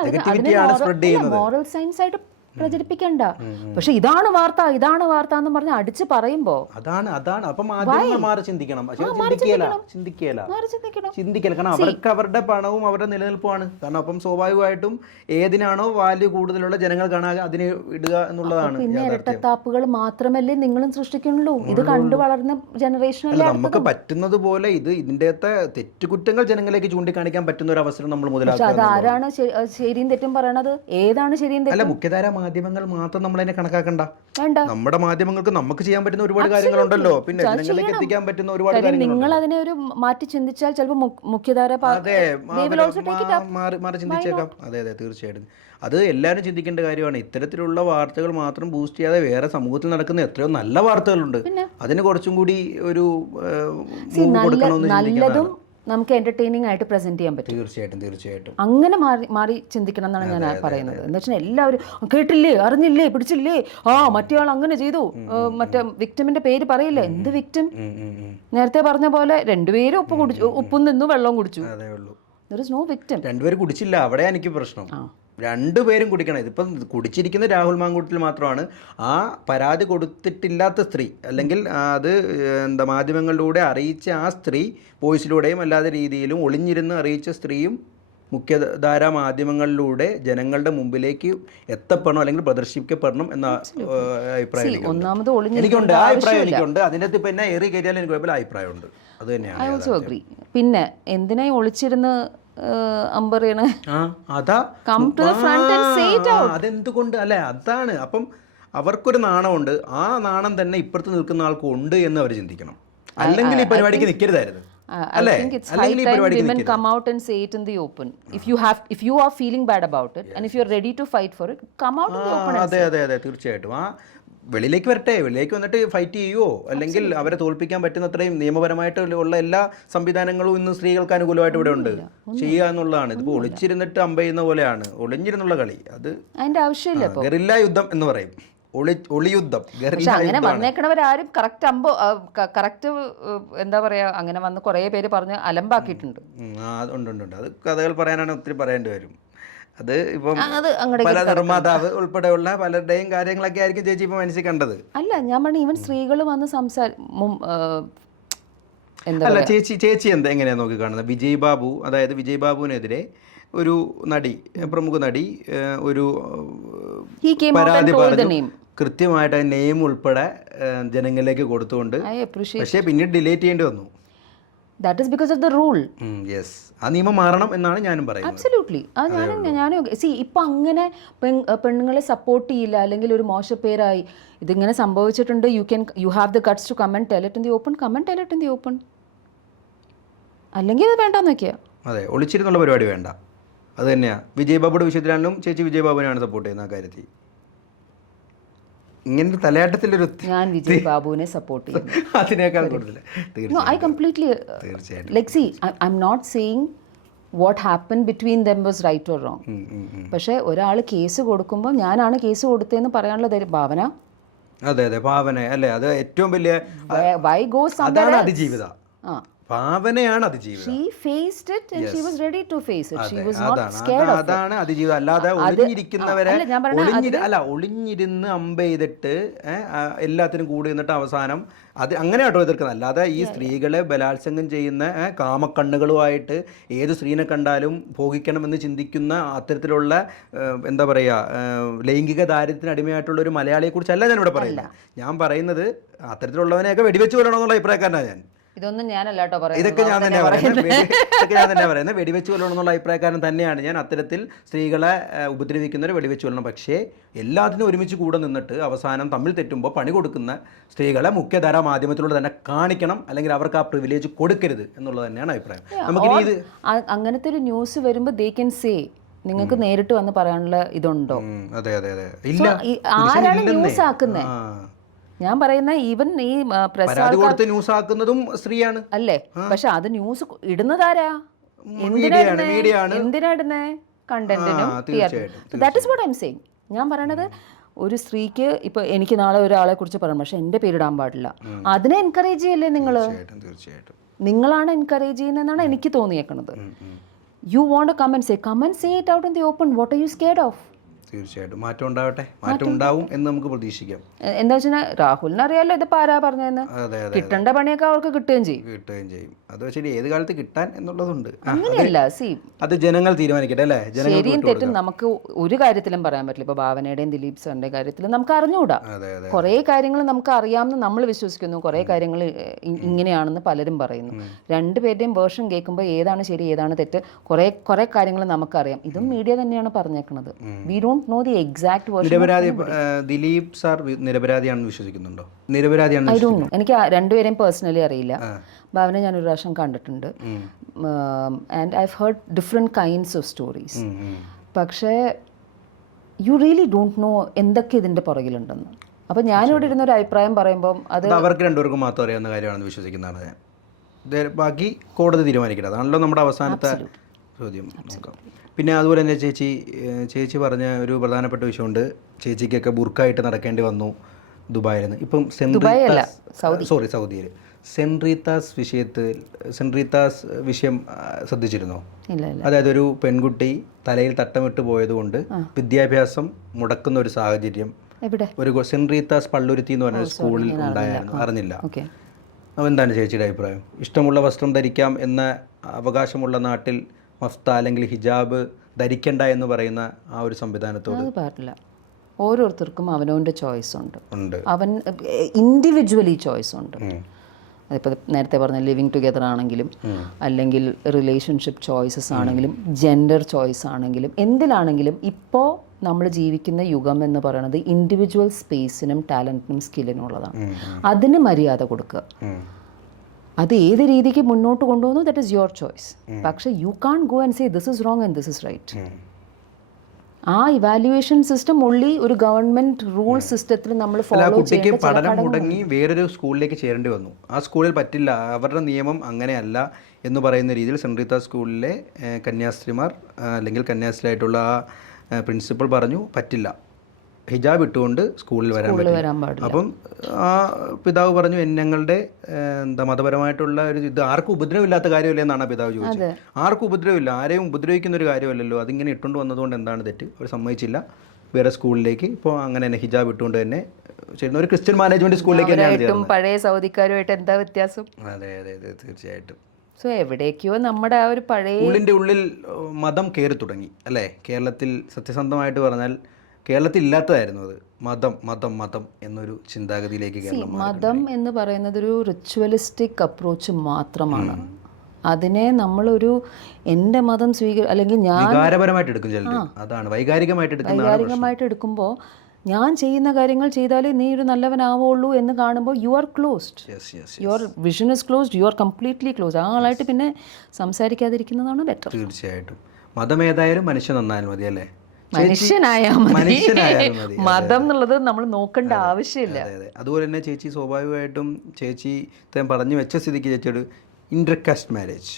നെഗറ്റിവിറ്റിയാണ് സ്പ്രെഡ് ചെയ്യുന്നത്. മോറൽ സയൻസ് ആയിട്ട് പ്രചരിപ്പിക്കണ്ട. പക്ഷെ ഇതാണ് വാർത്ത എന്ന് പറഞ്ഞ് അടിച്ച് പറയുമ്പോ അതാണ് അപ്പം മാധ്യമങ്ങൾ മാറി ചിന്തിക്കണം. ചിന്തിക്കല കാരണം അവർക്ക് അവരുടെ പണവും അവരുടെ നിലനിൽപ്പുമാണ്. കാരണം അപ്പം സ്വാഭാവികമായിട്ടും ഏതിനാണോ വാല്യൂ കൂടുതലുള്ള ജനങ്ങൾ കാണാൻ അതിന് ഇടുക എന്നുള്ളതാണ്. പിന്നെ ഇരട്ടത്താപ്പുകൾ മാത്രമല്ലേ നിങ്ങളും സൃഷ്ടിക്കുന്നുള്ളൂ. ഇത് കണ്ടു വളർന്ന ജനറേഷനല്ലേ. നമുക്ക് പറ്റുന്നത് പോലെ ഇതിന്റെ തെറ്റുകുറ്റങ്ങൾ ജനങ്ങളിലേക്ക് ചൂണ്ടിക്കാണിക്കാൻ പറ്റുന്ന ഒരു അവസരം നമ്മൾ മുതലാക്കുക. അതാരാണ് ശരിയും തെറ്റും പറയണത്? ഏതാണ് ശരിയും തെറ്റും? അല്ല, മുഖ്യധാര മാധ്യമങ്ങൾ മാത്രം നമ്മൾ അതിനെ കണക്കാക്കണ്ട. നമ്മുടെ മാധ്യമങ്ങൾക്ക് നമുക്ക് ചെയ്യാൻ പറ്റുന്ന ഒരുപാട് കാര്യങ്ങളുണ്ടല്ലോ. പിന്നെ ജനങ്ങളിലേക്ക് എത്തിക്കാൻ പറ്റുന്ന ഒരുപാട് കാര്യങ്ങൾ. നിങ്ങൾ അതിനെ ഒരു മാറ്റി ചിന്തിച്ചാൽ ചിലപ്പോൾ മുഖ്യധാര മാറി ചിന്തിച്ചേക്കാം. അതെ, തീർച്ചയായിട്ടും. അത് എല്ലാവരും ചിന്തിക്കേണ്ട കാര്യമാണ്. ഇത്തരത്തിലുള്ള വാർത്തകൾ മാത്രം ബൂസ്റ്റ് ചെയ്യാതെ വേറെ സമൂഹത്തിൽ നടക്കുന്ന എത്രയോ നല്ല വാർത്തകളുണ്ട്. അതിന് കുറച്ചും കൂടി ഒരു നല്ലതും നമുക്ക് എന്റർടൈനിങ് ആയിട്ട് പ്രസന്റ് ചെയ്യാൻ പറ്റും. തീർച്ചയായിട്ടും അങ്ങനെ മാറി ചിന്തിക്കണം എന്നാണ് ഞാൻ പറയുന്നത്. എന്ന് വെച്ചാൽ എല്ലാവരും കേട്ടില്ലേ, അറിഞ്ഞില്ലേ, പിടിച്ചില്ലേ, മറ്റേ ആൾ അങ്ങനെ ചെയ്തു, മറ്റേ വിക്ടിമിന്റെ പേര് പറയില്ലേ. എന്ത് വിക്ടിം? നേരത്തെ പറഞ്ഞ പോലെ രണ്ടുപേരും ഉപ്പും നിന്നു വെള്ളവും കുടിച്ചു. There is no victim. രണ്ടുപേരും കുടിച്ചില്ല, അവിടെ എനിക്ക് പ്രശ്നം. രണ്ടുപേരും കുടിക്കണം. ഇതിപ്പം കുടിച്ചിരിക്കുന്ന രാഹുൽ മാങ്കൂട്ടിൽ മാത്രമാണ്. ആ പരാതി കൊടുത്തിട്ടില്ലാത്ത സ്ത്രീ അല്ലെങ്കിൽ അത് മാധ്യമങ്ങളിലൂടെ അറിയിച്ച ആ സ്ത്രീ, വോയിസിലൂടെയും അല്ലാതെ രീതിയിലും ഒളിഞ്ഞിരുന്ന് അറിയിച്ച സ്ത്രീയും മുഖ്യധാരാ മാധ്യമങ്ങളിലൂടെ ജനങ്ങളുടെ മുമ്പിലേക്ക് എത്തപ്പെടണം അല്ലെങ്കിൽ പ്രദർശിപ്പിക്കപ്പെടണം എന്ന അഭിപ്രായം എനിക്കുണ്ട്. ആ അഭിപ്രായം എനിക്കുണ്ട്. അതിൻ്റെ അകത്ത് പിന്നെ ഏറി കയറ്റിയാലും എനിക്ക് കുഴപ്പമില്ല, അഭിപ്രായമുണ്ട്. അത് തന്നെയാണ്. പിന്നെ എന്തിനായി ഒളിച്ചിരുന്ന് അതെന്തുകൊണ്ട് അല്ലെ? അതാണ്. അപ്പം അവർക്കൊരു നാണമുണ്ട്. ആ നാണം തന്നെ ഇപ്പുറത്ത് നിൽക്കുന്ന ആൾക്കുണ്ട് എന്ന് അവർ ചിന്തിക്കണം. അല്ലെങ്കിൽ ഈ പരിപാടിക്ക് നിൽക്കരുതായിരുന്നു. Women come out and say it in the open. If you are feeling bad about it and if you are ready to fight for it, come out in the open. അതെ, തീർച്ചയായിട്ടും. വെളിയിലേക്ക് വരട്ടെ. വെളിയിലേക്ക് വന്നിട്ട് ഫൈറ്റ് ചെയ്യുവോ, അല്ലെങ്കിൽ അവരെ തോൽപ്പിക്കാൻ പറ്റുന്നത്രയും നിയമപരമായിട്ടുള്ള എല്ലാ സംവിധാനങ്ങളും ഇന്ന് സ്ത്രീകൾക്ക് അനുകൂലമായിട്ട് ഇവിടെ ഉണ്ട്. ചെയ്യുക എന്നുള്ളതാണ്. ഇതിപ്പോൾ ഒളിച്ചിരുന്നിട്ട് അമ്പെയ്യുന്ന പോലെയാണ് ഒളിഞ്ഞിരുന്നുള്ള കളി. അത് അതിന്റെ ആവശ്യമില്ല. ഗറില്ല യുദ്ധം എന്ന് പറയും, ഒളിയുദ്ധം. അങ്ങനെ വന്നേക്കണവരാരും കറക്റ്റ് എന്താ പറയാ, അങ്ങനെ വന്ന് കുറെ പേര് പറഞ്ഞ് അലമ്പാക്കിയിട്ടുണ്ട്. ഉണ്ട്. അത് കഥകൾ പറയാനാണ് ഒത്തിരി പറയേണ്ടി വരും. അത് ഇപ്പം പല നിർമ്മാതാവ് ഉൾപ്പെടെയുള്ള പലരുടെയും കാര്യങ്ങളൊക്കെ ആയിരിക്കും ചേച്ചി ഇപ്പൊ മനസ്സിൽ കണ്ടത്. അല്ല, ഞാൻ പറഞ്ഞു ഈവൻ സ്ത്രീകൾ വന്ന് അല്ല ചേച്ചി എങ്ങനെയാ നോക്കി കാണുന്നത്? വിജയ് ബാബു, അതായത് വിജയ് ബാബുവിനെതിരെ ഒരു നടി, പ്രമുഖ നടി ഒരു പരാതി പറഞ്ഞു, കൃത്യമായിട്ട് നെയിം ഉൾപ്പെടെ ജനങ്ങളിലേക്ക് കൊടുത്തുകൊണ്ട്, പക്ഷേ പിന്നീട് ഡിലീറ്റ് ചെയ്യേണ്ടി വന്നു. That is because of the rule. Yes. ആ നിയമം മാറണം എന്നാണ് ഞാനും പറയുന്നത്. Absolutely. ഞാനും ഇപ്പം അങ്ങനെ പെണ്ണുങ്ങളെ സപ്പോർട്ട് ചെയ്യില്ല, അല്ലെങ്കിൽ ഒരു മോശപ്പേരായി ഇതിങ്ങനെ സംഭവിച്ചിട്ടുണ്ട്, you have the guts to come and tell it in the open, come and tell it in the open. അല്ലെങ്കിൽ അത് വേണ്ടാന്ന് വെക്കുക. അതെ, ഒളിച്ചിരുന്നുള്ള പരിപാടി വേണ്ട. അത് തന്നെയാണ്. വിജയ് ബാബുയുടെ വിഷയത്തിലാണെങ്കിലും ചേച്ചി വിജയ് ബാബുവിനെയാണ് സപ്പോർട്ട് ചെയ്യുന്നത് ആ കാര്യത്തിൽ. ഇങ്ങനെ തലയാട്ടത്തിലൊരു ഞാൻ വിജയ് ബാബുവിനെ സപ്പോർട്ട് ചെയ്യുന്നു അതിനേക്കാൾ കൂടുതൽ. I completely like see I'm not saying what happened between them was right or wrong. പക്ഷേ ഒരാൾ കേസ് കൊടുക്കുമ്പോൾ ഞാനാണ് കേസ് കൊടുത്തതെന്ന് പറയാനുള്ള ഭാവന. അതെ ഭാവന അല്ലേ, അത് ഏറ്റവും വലിയ why go somewhere else? അതിജീവിത. ഭാവനയാണ് അതിജീവിതം. She faced it and she was ready to face it. She was not scared of it. അതാണ് അതിജീവിതം. അല്ലാതെ ഒളിഞ്ഞിരിക്കുന്നവരെ ഒളിഞ്ഞിരുന്ന് അമ്പെയ്തിട്ട് എല്ലാത്തിനും കൂടി നിന്നിട്ട് അവസാനം അത് അങ്ങനെ ആട്ടോ എതിർക്കുന്നത്. അല്ലാതെ ഈ സ്ത്രീകളെ ബലാത്സംഗം ചെയ്യുന്ന കാമക്കണ്ണുകളുമായിട്ട് ഏത് സ്ത്രീനെ കണ്ടാലും ഭോഗിക്കണമെന്ന് ചിന്തിക്കുന്ന അത്തരത്തിലുള്ള എന്താ പറയുക ലൈംഗിക ദാരിദ്ര്യത്തിന് അടിമയായിട്ടുള്ള ഒരു മലയാളിയെ കുറിച്ചല്ല ഞാനിവിടെ പറയുന്നത്. ഞാൻ പറയുന്നത് അത്തരത്തിലുള്ളവനെയൊക്കെ വെടിവെച്ച് കൊല്ലണമെന്നുള്ള അഭിപ്രായക്കാരനാണ് ഞാൻ. ഇതൊന്നും ഞാനല്ല കേട്ടോ പറയുന്നത്. ഇതൊക്കെ ഞാൻ തന്നെ പറയുന്നത് വെടിവെച്ച് കൊല്ലണമെന്നുള്ള അഭിപ്രായക്കാരൻ തന്നെയാണ് ഞാൻ. അത്തരത്തിൽ സ്ത്രീകളെ ഉപദ്രവിക്കുന്നവരെ വെടിവെച്ച് കൊല്ലണം. പക്ഷേ എല്ലാത്തിനും ഒരുമിച്ച് കൂടെ നിന്നിട്ട് അവസാനം തമ്മിൽ തെറ്റുമ്പോൾ പണി കൊടുക്കുന്ന സ്ത്രീകളെ മുഖ്യധാരാ മാധ്യമത്തിലൂടെ തന്നെ കാണിക്കണം, അല്ലെങ്കിൽ അവർക്ക് ആ പ്രിവിലേജ് കൊടുക്കരുത് എന്നുള്ളത് തന്നെയാണ് അഭിപ്രായം. നമുക്ക് ഇത് അങ്ങനത്തെ ഒരു ന്യൂസ് വരുമ്പോൾ ദേ ക്യാൻ സേ നിങ്ങൾക്ക് നേരിട്ട് വന്ന് പറയാനുള്ള ഇതുണ്ടോ? അതെ അതെ അതെ. ഇല്ല, ആരാണ് ന്യൂസ് ആക്കുന്നത്? ഞാൻ പറയുന്ന ഈവൻ ഈ ന്യൂസ് ആക്കുന്നതും സ്ത്രീയാണ് അല്ലേ? പക്ഷെ അത് ന്യൂസ് ഇടുന്നതാരാ? എന്തിനാ ഇടുന്നേ? കണ്ടന്റിനും. That is what I'm saying. ഞാൻ പറയണത് ഒരു സ്ത്രീക്ക് ഇപ്പൊ എനിക്ക് നാളെ ഒരാളെ കുറിച്ച് പറയണം, പക്ഷെ എന്റെ പേരിടാൻ പാടില്ല. അതിനെ എൻകറേജ് ചെയ്യല്ലേ നിങ്ങള്? നിങ്ങളാണ് എൻകറേജ് ചെയ്യുന്നതെന്നാണ് എനിക്ക് തോന്നിയേക്കുന്നത്. You won't come and say it out in the open. What are you scared of? തീർച്ചയായിട്ടും മാറ്റം ഉണ്ടാവട്ടെ, മാറ്റം ഉണ്ടാവും എന്ന് നമുക്ക് പ്രതീക്ഷിക്കാം. എന്താ വെച്ചാൽ രാഹുലിന് അറിയാലോ ഇതിപ്പോ ആരാ പറഞ്ഞതെന്ന്. കിട്ടേണ്ട പണിയൊക്കെ അവർക്ക് കിട്ടുകയും ചെയ്യും. അത് ശരി, ഏത് കാലത്ത് കിട്ടാൻ എന്നുള്ളതുണ്ട്. അങ്ങനെയല്ല, അത് ജനങ്ങൾ തീരുമാനിക്കട്ടെ അല്ലേ? ശരിയും തെറ്റും നമുക്ക് ഒരു കാര്യത്തിലും പറയാൻ പറ്റില്ല. ഇപ്പൊ ഭാവനയുടെയും ദിലീപ് സാറിന്റെ കാര്യത്തിലും നമുക്ക് അറിഞ്ഞുകൂടാ. കുറെ കാര്യങ്ങൾ നമുക്ക് അറിയാമെന്ന് നമ്മൾ വിശ്വസിക്കുന്നു, കുറെ കാര്യങ്ങൾ ഇങ്ങനെയാണെന്ന് പലരും പറയുന്നു. രണ്ടുപേരുടെയും വേർഷൻ കേൾക്കുമ്പോൾ ഏതാണ് ശരി ഏതാണ് തെറ്റ് കുറെ കാര്യങ്ങൾ നമുക്കറിയാം. ഇതും മീഡിയ തന്നെയാണ് പറഞ്ഞേക്കുന്നത്. We don't know the exact version. Dileep sir നിരപരാധിയാണെന്ന് വിശ്വസിക്കുന്നുണ്ടോ? നിരപരാധിയാണ് എനിക്ക് രണ്ടുപേരെയും പേഴ്സണലി അറിയില്ല. ഭാവന ഞാൻ ഒരു പ്രാവശ്യം കണ്ടിട്ടുണ്ട്. And I heard different kinds of stories. പക്ഷേ യു റിയലി ഡോണ്ട് നോ എന്തൊക്കെ ഇതിന്റെ പുറകിലുണ്ടെന്ന്. അപ്പൊ ഞാനിവിടെ ഇരുന്ന ഒരു അഭിപ്രായം പറയുമ്പോൾ അത് അവർക്ക് രണ്ടുപേർക്കും മാത്രം അറിയാവുന്ന കാര്യമാണെന്ന് വിശ്വസിക്കുന്നതാണ് ഞാൻ. ബാക്കി കോടതി തീരുമാനിക്കട്ടെ. അതാണല്ലോ നമ്മുടെ അവസാനത്തെ ചോദ്യം. നോക്കാം. പിന്നെ അതുപോലെ തന്നെ ചേച്ചി പറഞ്ഞ ഒരു പ്രധാനപ്പെട്ട വിഷയമുണ്ട്. ചേച്ചിക്കൊക്കെ ബുർക്കായിട്ട് നടക്കേണ്ടി വന്നു ദുബായിൽ നിന്ന്. ഇപ്പം സൗദിയിൽ സെൻറീത്താസ് വിഷയം ശ്രദ്ധിച്ചിരുന്നോ? അതായത് ഒരു പെൺകുട്ടി തലയിൽ തട്ടമിട്ട് പോയതുകൊണ്ട് വിദ്യാഭ്യാസം മുടക്കുന്ന ഒരു സാഹചര്യം ഒരു സെൻറീത്താസ് പള്ളുരുത്തി എന്ന് പറഞ്ഞ സ്കൂളിൽ ഉണ്ടായിരുന്നു. അറിഞ്ഞില്ല? അപ്പോൾ എന്താണ് ചേച്ചിയുടെ അഭിപ്രായം? ഇഷ്ടമുള്ള വസ്ത്രം ധരിക്കാം എന്ന അവകാശമുള്ള നാട്ടിൽ മഫ്ത അല്ലെങ്കിൽ ഹിജാബ് ധരിക്കണ്ട എന്ന് പറയുന്ന ആ ഒരു സംവിധാനത്തോട് പാടില്ല. ഓരോരുത്തർക്കും അവനവൻ്റെ ചോയ്സ് ഉണ്ട്. അവൻ ഇൻഡിവിജ്വലി ചോയ്സ് ഉണ്ട്. അതിപ്പോൾ നേരത്തെ പറഞ്ഞ ലിവിങ് ടുഗെദർ ആണെങ്കിലും അല്ലെങ്കിൽ റിലേഷൻഷിപ്പ് ചോയ്സസ് ആണെങ്കിലും ജെൻഡർ ചോയ്സ് ആണെങ്കിലും എന്തിലാണെങ്കിലും ഇപ്പോൾ നമ്മൾ ജീവിക്കുന്ന യുഗം എന്ന് പറയുന്നത് ഇൻഡിവിജ്വൽ സ്പേസിനും ടാലൻറ്റിനും സ്കില്ലിനും ഉള്ളതാണ്. അതിന് മര്യാദ കൊടുക്കുക. അത് ഏത് രീതിക്ക് മുന്നോട്ട് കൊണ്ടുപോകുന്നു ദാറ്റ് ഈസ് യുവർ ചോയ്സ്. പക്ഷേ you can't go and say this is wrong and this is right. ആ ഇവാലുവേഷൻ സിസ്റ്റം ഉള്ളി ഒരു ഗവൺമെന്റ് റൂൾ സിസ്റ്റത്തിൽ നമ്മൾ ഫോളോ കുട്ടിക്ക് പഠനം മുടങ്ങി വേറൊരു സ്കൂളിലേക്ക് ചേരേണ്ടി വന്നു. ആ സ്കൂളിൽ പറ്റില്ല, അവരുടെ നിയമം അങ്ങനെയല്ല എന്ന് പറയുന്ന രീതിയിൽ സെൻട്രീത്ത സ്കൂളിലെ കന്യാസ്ത്രീമാർ അല്ലെങ്കിൽ കന്യാസ്ത്രീയായിട്ടുള്ള ആ പ്രിൻസിപ്പൽ പറഞ്ഞു പറ്റില്ല, ഹിജാബ് ഇട്ടുകൊണ്ട് സ്കൂളിൽ വരാൻ പറ്റില്ല. അപ്പം ആ പിതാവ് പറഞ്ഞു ഞങ്ങളുടെ മതപരമായിട്ടുള്ള ഒരു ഇത് ആർക്കും ഉപദ്രവമില്ലാത്ത കാര്യമല്ലേ എന്നാണ് ആ പിതാവ് ചോദിച്ചത്. ആർക്കും ഉപദ്രവമില്ല, ആരെയും ഉപദ്രവിക്കുന്ന ഒരു കാര്യമല്ലല്ലോ, അതിങ്ങനെ ഇട്ടുകൊണ്ട് വന്നതുകൊണ്ട് എന്താണ് തെറ്റ്? അവർ സമ്മതിച്ചില്ല, വേറെ സ്കൂളിലേക്ക് ഇപ്പോൾ അങ്ങനെ തന്നെ ഹിജാബ് ഇട്ടുകൊണ്ട് തന്നെ ചെയ്യുന്ന ഒരു ക്രിസ്ത്യൻ മാനേജ്മെന്റ് സ്കൂളിലേക്ക് തന്നെയാണ്. പഴയ സൗദിക്കാരുമായിട്ട് എന്താ വ്യത്യാസം? അതെ അതെ അതെ തീർച്ചയായിട്ടും. സോ എവിടേക്കോ നമ്മുടെ ആ ഒരു പഴയ ഉള്ളിൽ മതം കയറി തുടങ്ങി അല്ലേ? കേരളത്തിൽ സത്യസന്ധമായിട്ട് പറഞ്ഞാൽ കേരളത്തിൽ ഇല്ലാത്തതായിരുന്നു അത്. മതം മതം മതം എന്നൊരു ചിന്താഗതിയിലേക്ക് മതം എന്ന് പറയുന്നത് ഒരു റിച്വലിസ്റ്റിക് അപ്രോച്ച് മാത്രമാണ്. അതിനെ നമ്മളൊരു എൻ്റെ മതം അല്ലെങ്കിൽ ഞാൻ വികാരപരമായിട്ട് എടുക്കും ചിലർ. അതാണ് വൈകാരികമായിട്ട് എടുക്കുമ്പോൾ ഞാൻ ചെയ്യുന്ന കാര്യങ്ങൾ ചെയ്താലേ നീ ഒരു നല്ലവനാവുള്ളൂ എന്ന് കാണുമ്പോൾ you are closed. Your vision is closed, you are completely closed. ആ ആളായിട്ട് പിന്നെ സംസാരിക്കാതിരിക്കുന്നതാണ് ബെറ്റർ. തീർച്ചയായിട്ടും. മതം ഏതായാലും മനുഷ്യൻ നന്നായാൽ മതി അല്ലേ? മനുഷ്യനായാൽ മതി. മതം എന്നുള്ളത് നമ്മൾ നോക്കേണ്ട ആവശ്യമില്ല. അതുപോലെ തന്നെ ചേച്ചി സ്വാഭാവികമായിട്ടും ചേച്ചി പറഞ്ഞു വെച്ച സ്ഥിതിക്ക് ചേച്ചിയോട് ഇന്റർകാസ്റ്റ് മാരേജ്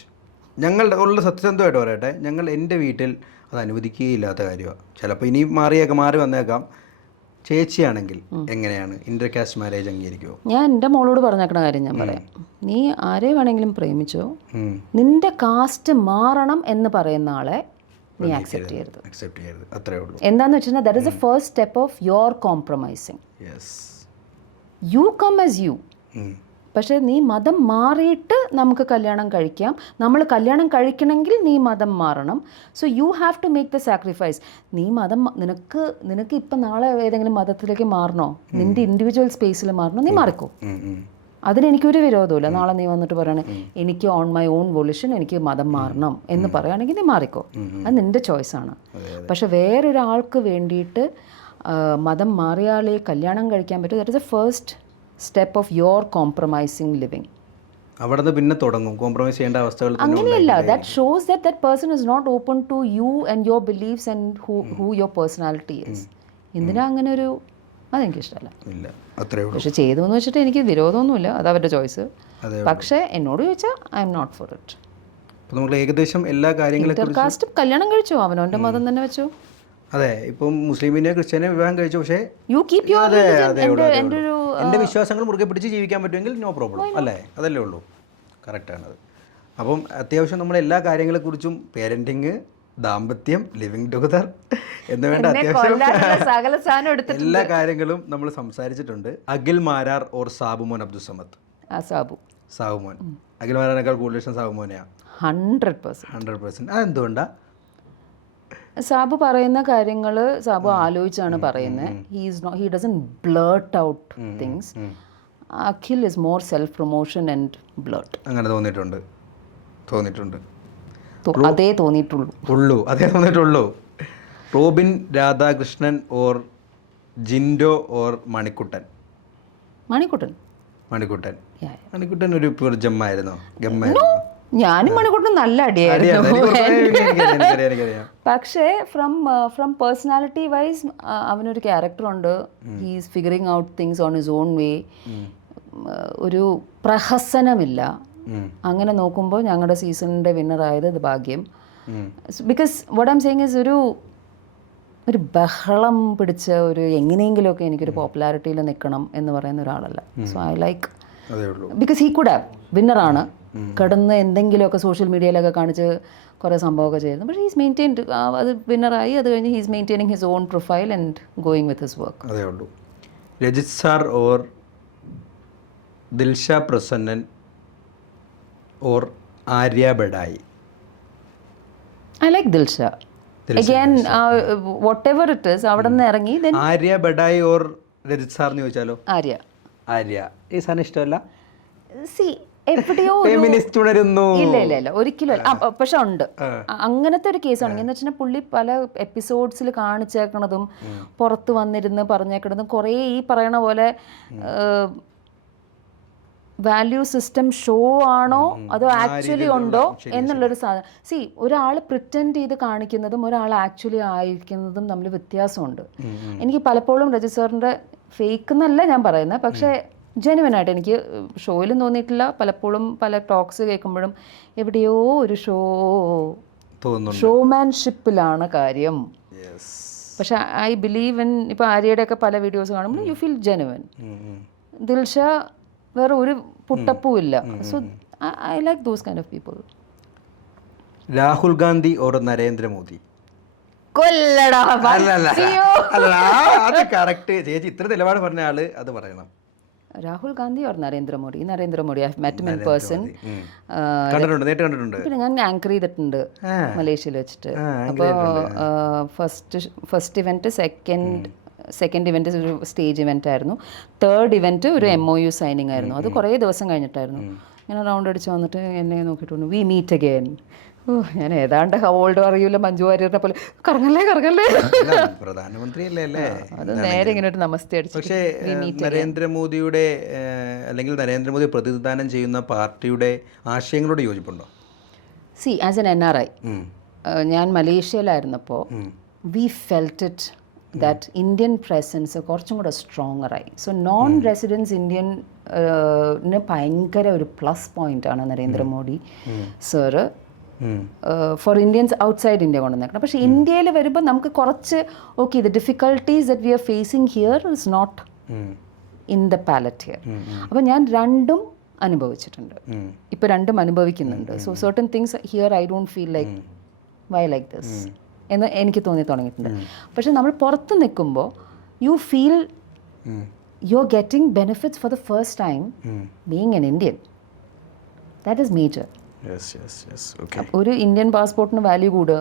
ഞങ്ങളുടെ ഉള്ള സത്യസന്ധമായിട്ട് പറയട്ടെ, എൻ്റെ വീട്ടിൽ അത് അനുവദിക്കുകയില്ലാത്ത കാര്യമാണ്. ചിലപ്പോൾ ഇനി മാറി വന്നേക്കാം. ചേച്ചിയാണെങ്കിൽ എങ്ങനെയാണ് ഇന്റർകാസ്റ്റ് മാരേജ് അംഗീകരിക്കുമോ? ഞാൻ എൻ്റെ മോളോട് പറഞ്ഞേക്കണ കാര്യം ഞാൻ പറയാം. നീ ആരെ വേണമെങ്കിലും പ്രേമിച്ചോ, നിന്റെ കാസ്റ്റ് മാറണം എന്ന് പറയുന്ന ആളെ നീ ആക്സെപ്റ്റ് ചെയ്യരുത്. അത്രേ ഉള്ളൂ. എന്താന്ന് വെച്ചാൽ that is the first step of your compromising. You come as you. പക്ഷേ നീ മതം മാറിയിട്ട് നമുക്ക് കല്യാണം കഴിക്കാം. നമ്മൾ കല്യാണം കഴിക്കണമെങ്കിൽ നീ മതം മാറണം. So you have to make the sacrifice. നീ മതം നിനക്ക് ഇപ്പം നാളെ ഏതെങ്കിലും മതത്തിലേക്ക് മാറണോ, നിന്റെ ഇൻഡിവിജ്വൽ സ്പേസിൽ മാറണോ, നീ മാറിക്കോ. അതിനെനിക്കൊരു വിരോധമില്ല. നാളെ നീ വന്നിട്ട് പറയണേ എനിക്ക് ഓൺ മൈ ഓൺ വൊളിഷൻ എനിക്ക് മതം മാറണം എന്ന് പറയുകയാണെങ്കിൽ നീ മാറിക്കോ. അത് നിൻ്റെ ചോയ്സാണ്. പക്ഷെ വേറൊരാൾക്ക് വേണ്ടിയിട്ട് മതം മാറിയാലേ കല്യാണം കഴിക്കാൻ പറ്റും. That is a first step of your compromising living. അവിടെ പിന്നെ തുടങ്ങും കോംപ്രമൈസ് ചെയ്യേണ്ട അവസ്ഥകൾ. അങ്ങനെയല്ല. That shows that person is not open to you and your beliefs and who your personality is. എന്തിനാ അങ്ങനെ ഒരു, അതെനിക്കിഷ്ടമല്ല. പക്ഷെ ചെയ്തു എന്ന് വെച്ചിട്ട് എനിക്ക് വിരോധമൊന്നുമില്ല, അത് അവരുടെ ചോയ്സ്. പക്ഷേ എന്നോട് ചോദിച്ചാൽ I am not for it. നമ്മൾ ഏകദേശം എല്ലാ കാര്യങ്ങളും ഇന്റർകാസ്റ്റ് കല്യാണം കഴിച്ചോ, അവനവൻ്റെ മതം തന്നെ വെച്ചോ. അതെ, ഇപ്പം മുസ്ലിമിനെ ക്രിസ്ത്യാനെ വിവാഹം കഴിച്ചു, പക്ഷേ യു കീപ് യുവർ എൻ്റെ വിശ്വാസങ്ങൾ മുറുകെ പിടിച്ച് ജീവിക്കാൻ പറ്റുമെങ്കിൽ നോ പ്രോബ്ലം അല്ലേ? അതല്ലേ ഉള്ളൂ. കറക്റ്റാണത്. അപ്പം അത്യാവശ്യം നമ്മൾ എല്ലാ കാര്യങ്ങളെക്കുറിച്ചും പേരൻറ്റിങ്, ദാമ്പത്യം, ലിവിങ് ടുഗദർ എന്ന് വേണ്ട അത്യാവശ്യം എല്ലാ കാര്യങ്ങളും നമ്മൾ സംസാരിച്ചിട്ടുണ്ട്. അഖിൽ മാരാർ ഓർ സാബുമോൻ അബ്ദുൽ സമദ്? സാബുമോൻ. അഖിൽ മാരാറിനേക്കാൾ കൂടുതൽ ഇഷ്ടം സാബുമോനെയാണ്. 100%. അതെന്തുകൊണ്ടാ? സാബു പറയുന്ന കാര്യങ്ങൾ സാബു ആലോചിച്ചാണ് പറയുന്നത്. He doesn't blurt out things. Akhil is more self promotion and blurt. അങ്ങനെ തോന്നിയിട്ടുണ്ട്. അതേ തോന്നിയിട്ടുള്ളൂ. Robin Radhakrishnan or Jinto or Manikuttan? മണിക്കുട്ടൻ ഒരു പ്യൂർ ജമ്മായിരുന്നോ? ഞാനും മണിക്കൂട്ടും നല്ല അടിയായിരുന്നു. പക്ഷേ ഫ്രം പേഴ്സണാലിറ്റി വൈസ് അവനൊരു ക്യാരക്ടറുണ്ട്. He's figuring out things on his own way. ഒരു പ്രഹസനമില്ല. അങ്ങനെ നോക്കുമ്പോൾ ഞങ്ങളുടെ സീസണിൻ്റെ വിന്നറായത് ഇത് ഭാഗ്യം. Because what I'm saying is ഒരു ബഹളം പിടിച്ച ഒരു എങ്ങനെയെങ്കിലുമൊക്കെ എനിക്കൊരു പോപ്പുലാരിറ്റിയിൽ നിൽക്കണം എന്ന് പറയുന്ന ഒരാളല്ല. So I like, because he could have, വിന്നറാണ്, കിടന്ന് എന്തെങ്കിലുമൊക്കെ സോഷ്യൽ മീഡിയയിലൊക്കെ കാണിച്ച് കുറേ സംഭവമൊക്കെ ചെയ്യുന്നു. പക്ഷേ ഹീസ് മെയിൻറ്റെയിൻഡ്, അത് വിന്നറായി. അത് കഴിഞ്ഞ് he's maintaining his own profile and going with his work. അതേ ഉള്ളൂ. Rajith sir or Dilsha Prasannan or Arya Badai? I like Dilsha. Again whatever it is, അവിടെ നിന്ന് ഇറങ്ങി. ആര്യ ബഡായി ഓർ രജിത് സാർ എന്ന് ചോദിച്ചാലോ? ആര്യ. ഈ സാധനം ഇഷ്ടമല്ല? എവിടെയോ ഇല്ല ഒരിക്കലും അല്ല. പക്ഷെ ഉണ്ട് അങ്ങനത്തെ ഒരു കേസാണെങ്കിൽ. എന്ന് വെച്ചാൽ പുള്ളി പല എപ്പിസോഡ്സിൽ കാണിച്ചേക്കണതും പുറത്ത് വന്നിരുന്ന് പറഞ്ഞേക്കണതും കുറേ ഈ പറയണ പോലെ വാല്യൂ സിസ്റ്റം ഷോ ആണോ അതോ ആക്ച്വലി ഉണ്ടോ എന്നുള്ളൊരു സാധനം. ഒരാൾ പ്രിറ്റൻഡ് ചെയ്ത് കാണിക്കുന്നതും ഒരാൾ ആക്ച്വലി ആയിരിക്കുന്നതും തമ്മിൽ വ്യത്യാസമുണ്ട്. എനിക്ക് പലപ്പോഴും രജിത് സാറിൻ്റെ ഫേക്ക് എന്നല്ല ഞാൻ പറയുന്നത്, പക്ഷേ ജെനുവനായിട്ട് എനിക്ക് ഷോയിലും തോന്നിയിട്ടില്ല. പലപ്പോഴും പല ടോക്സ് കേൾക്കുമ്പോഴും എവിടെയോ ഒരു ഷോമാൻഷിപ്പിലാണ് കാര്യം. പക്ഷെ ഐ ബിലീവ് ഇൻ, ഇപ്പോൾ ആര്യയുടെയൊക്കെ പല വീഡിയോസ് കാണുമ്പോൾ യു ഫീൽ ജെനുവൻ. ദിൽഷ വേറെ ഒരു പുട്ടപ്പും ഇല്ല. So I like those kind of people. Rahul Gandhi or Narendra Modi? അത് കറക്റ്റ് ചേച്ചി, ഇത്ര നിലപാട് പറഞ്ഞ ആള് അത് പറയണം. Rahul Gandhi or Narendra Modi? Narendra Modi. I have met him in person. കണ്ടിട്ടുണ്ട്. ഞാൻ ആങ്കർ ചെയ്തിട്ടുണ്ട് മലേഷ്യയിൽ വെച്ചിട്ട്. അപ്പോൾ ഫസ്റ്റ് ഇവൻറ്റ്, സെക്കൻഡ് ഇവൻറ്റ് ഒരു സ്റ്റേജ് ഇവൻ്റ് ആയിരുന്നു. തേർഡ് ഇവൻറ്റ് ഒരു MOU സൈനിങ് ആയിരുന്നു. അത് കുറേ ദിവസം കഴിഞ്ഞിട്ടായിരുന്നു. ഇങ്ങനെ റൗണ്ട് അടിച്ച് വന്നിട്ട് എന്നെ നോക്കിയിട്ട് വി മീറ്റ് അഗെയിൻ. ഞാൻ ഏതാണ്ട് ഓൾഡ് അറിയില്ല, മഞ്ജു വാര്യരുടെ പോലെ കറങ്ങല്ലേ പ്രധാനമന്ത്രിയല്ലേ. അത് നേരെ ഇങ്ങനെ ഒരു നമസ്തേ അടിച്ചു. പക്ഷേ നരേന്ദ്രമോദിയുടെ അല്ലെങ്കിൽ നരേന്ദ്രമോദി പ്രതിനിധാനം ചെയ്യുന്ന പാർട്ടിയുടെ ആശയങ്ങളോട് യോജിപ്പുണ്ടോ? ആസ് എൻ NRI, ഞാൻ മലേഷ്യയിലായിരുന്നപ്പോൾ we felt it that Indian presence കുറച്ചും കൂടെ സ്ട്രോങ്ങറായി. സോ നോൺ റെസിഡൻസ് ഇന്ത്യന് ഭയങ്കര ഒരു പ്ലസ് പോയിൻ്റാണ് Narendra Modi sir. For Indians outside India കൊണ്ടുവന്നേക്കണം. പക്ഷേ ഇന്ത്യയിൽ വരുമ്പോൾ നമുക്ക് കുറച്ച് okay the difficulties that we are facing here is not in the palette here. അപ്പോൾ ഞാൻ രണ്ടും അനുഭവിച്ചിട്ടുണ്ട്, ഇപ്പോൾ രണ്ടും അനുഭവിക്കുന്നുണ്ട്. So certain things here I don't feel like Y like this എന്ന് എനിക്ക് തോന്നി തുടങ്ങിയിട്ടുണ്ട്. പക്ഷെ നമ്മൾ പുറത്ത് നിൽക്കുമ്പോൾ you feel you are getting benefits for the first time being an Indian. That is major. ഒരു ഇന്ത്യൻ പാസ്പോർട്ടിന് വാല്യൂ കൂടുക,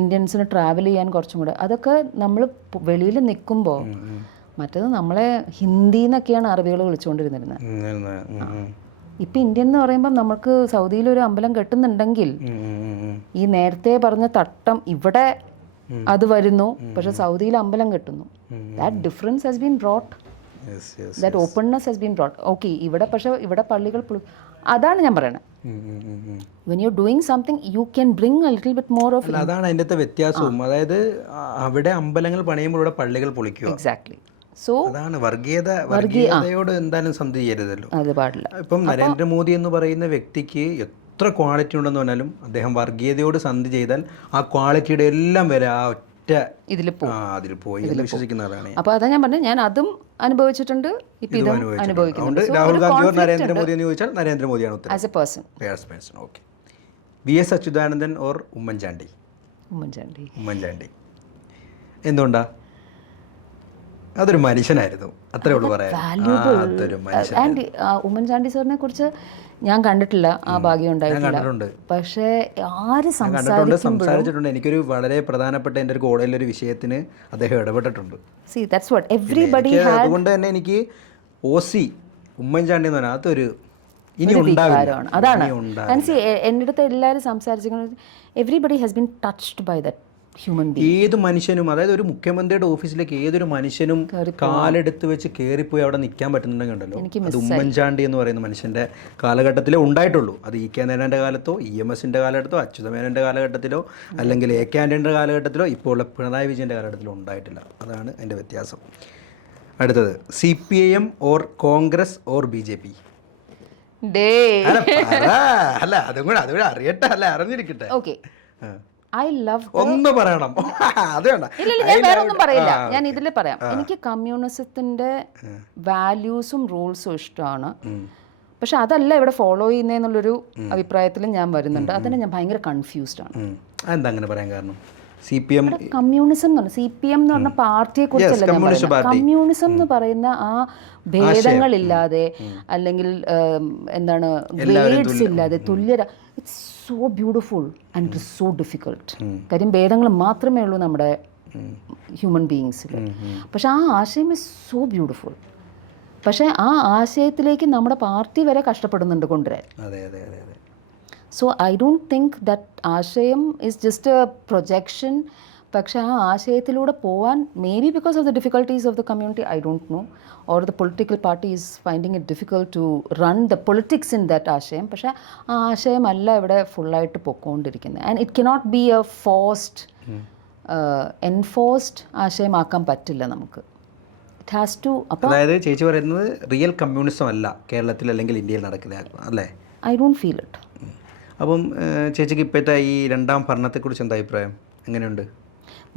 ഇന്ത്യൻസിന് ട്രാവൽ ചെയ്യാൻ കുറച്ചും കൂടെ, അതൊക്കെ നമ്മൾ വെളിയിൽ നിൽക്കുമ്പോൾ. മറ്റേത് നമ്മളെ ഹിന്ദി എന്നൊക്കെയാണ് അറബികൾ വിളിച്ചുകൊണ്ടിരുന്നിരുന്നത്. ഇപ്പം ഇന്ത്യൻ എന്ന് പറയുമ്പോൾ നമുക്ക് സൗദിയിലൊരു അമ്പലം കെട്ടുന്നുണ്ടെങ്കിൽ ഈ നേരത്തെ പറഞ്ഞ തട്ടം ഇവിടെ അത് വരുന്നു, പക്ഷെ സൗദിയിൽ അമ്പലം കെട്ടുന്നു. That difference has been brought, that openness has been brought. Okay, ഇവിടെ പക്ഷേ ഇവിടെ പള്ളികൾ അതാണ് ഞാൻ പറയണത്. When you doing something you can bring A little bit more of. അതാണ് അതിൻ്റെ വ്യത്യാസവും. അതായത് അവിടെ അമ്പലങ്ങൾ പണിയുമ്പോൾ ഇവിടെ പള്ളികൾ പൊളിക്കുക. എക്സാക്ട്ലി. സോ അതാണ് വർഗീയതയോട് എന്തായാലും സന്ധി ചെയ്യരുതല്ലോ. അത് പാടില്ല. ഇപ്പം നരേന്ദ്രമോദി എന്ന് പറയുന്ന വ്യക്തിക്ക് എത്ര ക്വാളിറ്റി ഉണ്ടെന്ന് പറഞ്ഞാലും അദ്ദേഹം വർഗീയതയോട് സന്ധി ചെയ്താൽ ആ ക്വാളിറ്റിയുടെ എല്ലാം വരെ ആ ഒറ്റ ഇതിൽ പോയി വിശ്വസിക്കുന്ന ആളാണ്. അപ്പോൾ അതാ ഞാൻ പറഞ്ഞത്, ഞാൻ അതും അനുഭവിച്ചിട്ടുണ്ട്, ഇപ്പം ഇതും അനുഭവിക്കുന്നുണ്ട്. രാഹുൽ ഗാന്ധിയോ നരേന്ദ്രമോദി എന്ന് ചോദിച്ചാൽ നരേന്ദ്രമോദിയാണ് ഉത്തരം. As A person. Okay. VS Achuthanandan or Oommen Chandy? Oommen Chandy. എന്തുകൊണ്ടാ? അതൊരു മനുഷ്യനായിരുന്നു, അത്രേ ഉള്ളൂ പറയാൻ. ആൻഡ് ഉമ്മൻചാണ്ടി സാറിനെ കുറിച്ച് ഞാൻ കണ്ടിട്ടില്ല, ആ ഭാഗ്യം ഉണ്ടായിട്ടില്ല. പക്ഷേ ആര് സംസാരിച്ചിട്ടുണ്ട്. എനിക്കൊരു വളരെ പ്രധാനപ്പെട്ട എൻ്റെ ഒരു കോളേജിലെ ഒരു വിഷയത്തിന് അദ്ദേഹം ഇടപെട്ടിട്ടുണ്ട്. അതുകൊണ്ട് തന്നെ എനിക്ക് OC ഉമ്മൻചാണ്ടി എന്ന് പറഞ്ഞാൽ അതൊരു ഇനി ഉണ്ടാവില്ല. അതാണ് എൻ്റെ അടുത്ത് എല്ലാവരും സംസാരിച്ചിരിക്കുന്നത്. Everybody has been touched by that human being. ഏത് മനുഷ്യനും, അതായത് ഒരു മുഖ്യമന്ത്രിയുടെ ഓഫീസിലേക്ക് ഏതൊരു മനുഷ്യനും കാലെടുത്ത് വെച്ച് കയറിപ്പോയി അവിടെ നിൽക്കാൻ പറ്റുന്നുണ്ടെങ്കിൽ ഉണ്ടല്ലോ, അത് ഉമ്മൻചാണ്ടി എന്ന് പറയുന്ന മനുഷ്യൻ്റെ കാലഘട്ടത്തിലേ ഉണ്ടായിട്ടുള്ളൂ. അത് EK നാരായണൻ്റെ കാലത്തോ EMSൻ്റെ കാലഘട്ടത്തോ അച്യുതമേനോൻ്റെ കാലഘട്ടത്തിലോ അല്ലെങ്കിൽ AK ആൻ്റണിയുടെ കാലഘട്ടത്തിലോ ഇപ്പോൾ ഉള്ള പിണറായി വിജയൻ്റെ കാലഘട്ടത്തിലോ ഉണ്ടായിട്ടില്ല. അതാണ് അതിൻ്റെ വ്യത്യാസം. അടുത്തത് CPIM or Congress or BJP? അല്ല അതും കൂടെ അറിയട്ടെ, അല്ല അറിഞ്ഞിരിക്കട്ടെ. ഒന്ന് പറയണം. അത് വേണ്ട, ഞാൻ വേറെ ഒന്നും പറയില്ല. ഞാൻ ഇതിൽ പറയാം. എനിക്ക് കമ്മ്യൂണിസത്തിന്റെ വാല്യൂസും റൂൾസും ഇഷ്ടമാണ്. പക്ഷെ അതല്ല ഇവിടെ ഫോളോ ചെയ്യുന്നതെന്നുള്ളൊരു അഭിപ്രായത്തിലും ഞാൻ വരുന്നുണ്ട്. അതിന് ഞാൻ ഭയങ്കര കൺഫ്യൂസ്ഡ് ആണ്. എന്താ അങ്ങനെ പറയാൻ കാരണം? CPM കമ്മ്യൂണിസം എന്ന് പറഞ്ഞാൽ CPM എന്ന് പറഞ്ഞ പാർട്ടിയെ കുറിച്ചല്ല ഞാൻ പറയുന്നത്. കമ്മ്യൂണിസം എന്ന് പറയുന്ന ആ ഭേദങ്ങളില്ലാതെ അല്ലെങ്കിൽ എന്താണ് ഗ്രേഡ്സ് ഇല്ലാതെ തുല്യത, it's so beautiful and it is so difficult. കാര്യം ഭേദങ്ങൾ മാത്രമേ ഉള്ളൂ നമ്മുടെ ഹ്യൂമൻ ബീയിങ്സിൽ. പക്ഷെ ആ ആശയം ഇസ് സോ ബ്യൂട്ടിഫുൾ. പക്ഷേ ആ ആശയത്തിലേക്ക് നമ്മുടെ പാർട്ടി വരെ കഷ്ടപ്പെടുന്നുണ്ട് കൊണ്ടുവരാൻ. So I don't think that ആശയം ഇസ് ജസ്റ്റ് എ പ്രൊജക്ഷൻ. പക്ഷേ ആ ആശയത്തിലൂടെ പോവാൻ maybe because of the difficulties of the community, I don't know, or the political party is finding it difficult to run the politics in that ആശയം. പക്ഷേ ആ ആശയമല്ല ഇവിടെ ഫുള്ളായിട്ട് പൊക്കോണ്ടിരിക്കുന്നത്. And it cannot be a forced enforced ആശയമാക്കാൻ പറ്റില്ല നമുക്ക്. It has to. അതായത് ചേച്ചി പറയുന്നത് റിയൽ കമ്മ്യൂണിസം അല്ല കേരളത്തിൽ അല്ലെങ്കിൽ ഇന്ത്യയിൽ നടക്കുന്നത് അല്ലേ? I don't feel it. അപ്പം ചേച്ചിക്ക് ഇപ്പോഴത്തെ ഈ രണ്ടാം ഭരണത്തെക്കുറിച്ച് എന്താ അഭിപ്രായം? എങ്ങനെയുണ്ട്?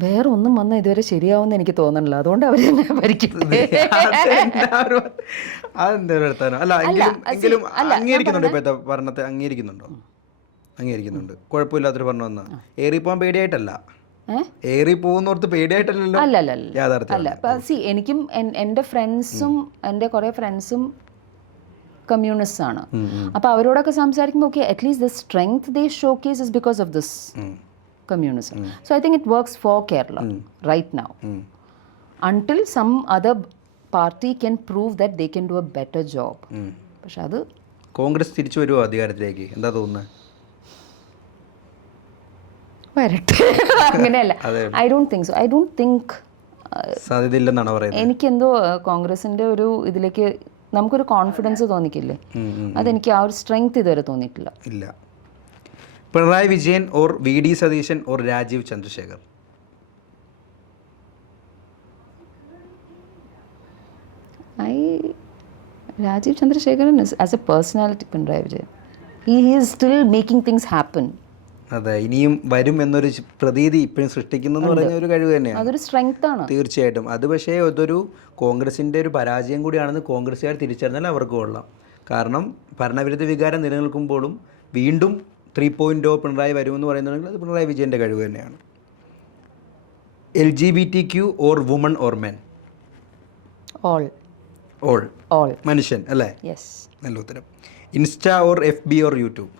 വേറെ ഒന്നും വന്നാൽ ഇതുവരെ ശരിയാവുമെന്ന് എനിക്ക് തോന്നണില്ല. അതുകൊണ്ട് അവർ തന്നെ ഭരിക്കുന്നത്. അംഗീകരിക്കുന്നുണ്ടോ ഇപ്പോഴത്തെ ഭരണത്തെ? അംഗീകരിക്കുന്നുണ്ട്. കുഴപ്പമില്ലാത്തൊരു ഭരണം വന്നാൽ ഏറിപ്പോകാൻ പേടിയായിട്ടല്ല, ഏറി പോകുന്നോർത്ത് പേടിയായിട്ടല്ലല്ലോ. അല്ല. സി എനിക്കും എൻ്റെ ഫ്രണ്ട്സും എൻ്റെ കുറേ ഫ്രണ്ട്സും കമ്മ്യൂണിസ്റ്റ് ആണ്. അപ്പോൾ അവരോടൊക്കെ സംസാരിക്കുമ്പോൾ okay at least the strength they showcase is because of this communism. So I think it works for Kerala right now until some other party can prove that they can do a better job. പക്ഷെ അത് കോൺഗ്രസ് തിരിച്ചു വരുമോ അധികാരത്തിലേക്ക്? എന്താ തോന്നുന്നത്? വരട്ടെ. അങ്ങനെയല്ല. I don't think so. I don't think സാധ്യതയില്ലെന്നാണ് പറയുന്നത്. എനിക്കെന്തോ കോൺഗ്രസിൻ്റെ ഒരു ഇതിലേക്ക് നമുക്കൊരു കോൺഫിഡൻസ് തോന്നിക്കില്ലേ, അതെനിക്ക് ആ ഒരു സ്ട്രെങ്ത് ഇതുവരെ തോന്നിയിട്ടില്ല. ഇല്ല. Pinarayi Vijayan or VD Satheesan or Rajeev Chandrasekhar? Rajeev Chandrasekharan as a personality, Pinarayi Vijayan he is still making things happen. അതെ, ഇനിയും വരും എന്നൊരു പ്രതീതി ഇപ്പോഴും സൃഷ്ടിക്കുന്നു എന്ന് പറയുന്ന ഒരു കഴിവ് തന്നെയാണ്. അതൊരു സ്ട്രെങ്ത് ആണ് തീർച്ചയായിട്ടും. അത് പക്ഷേ അതൊരു കോൺഗ്രസിൻ്റെ ഒരു പരാജയം കൂടിയാണെന്ന് കോൺഗ്രസ്സുകാർ തിരിച്ചറിഞ്ഞാൽ അവർക്ക് കൊള്ളാം. കാരണം ഭരണവിരുദ്ധ വികാരം നിലനിൽക്കുമ്പോഴും വീണ്ടും 3.0 പിണറായി വരുമെന്ന് പറയുന്നുണ്ടെങ്കിൽ അത് പിണറായി വിജയൻ്റെ കഴിവ് തന്നെയാണ്. LGBTQ or woman or men? All all all മനുഷ്യൻ അല്ലേ? യെസ്. നല്ല ഉത്തരം. Insta or FB or YouTube?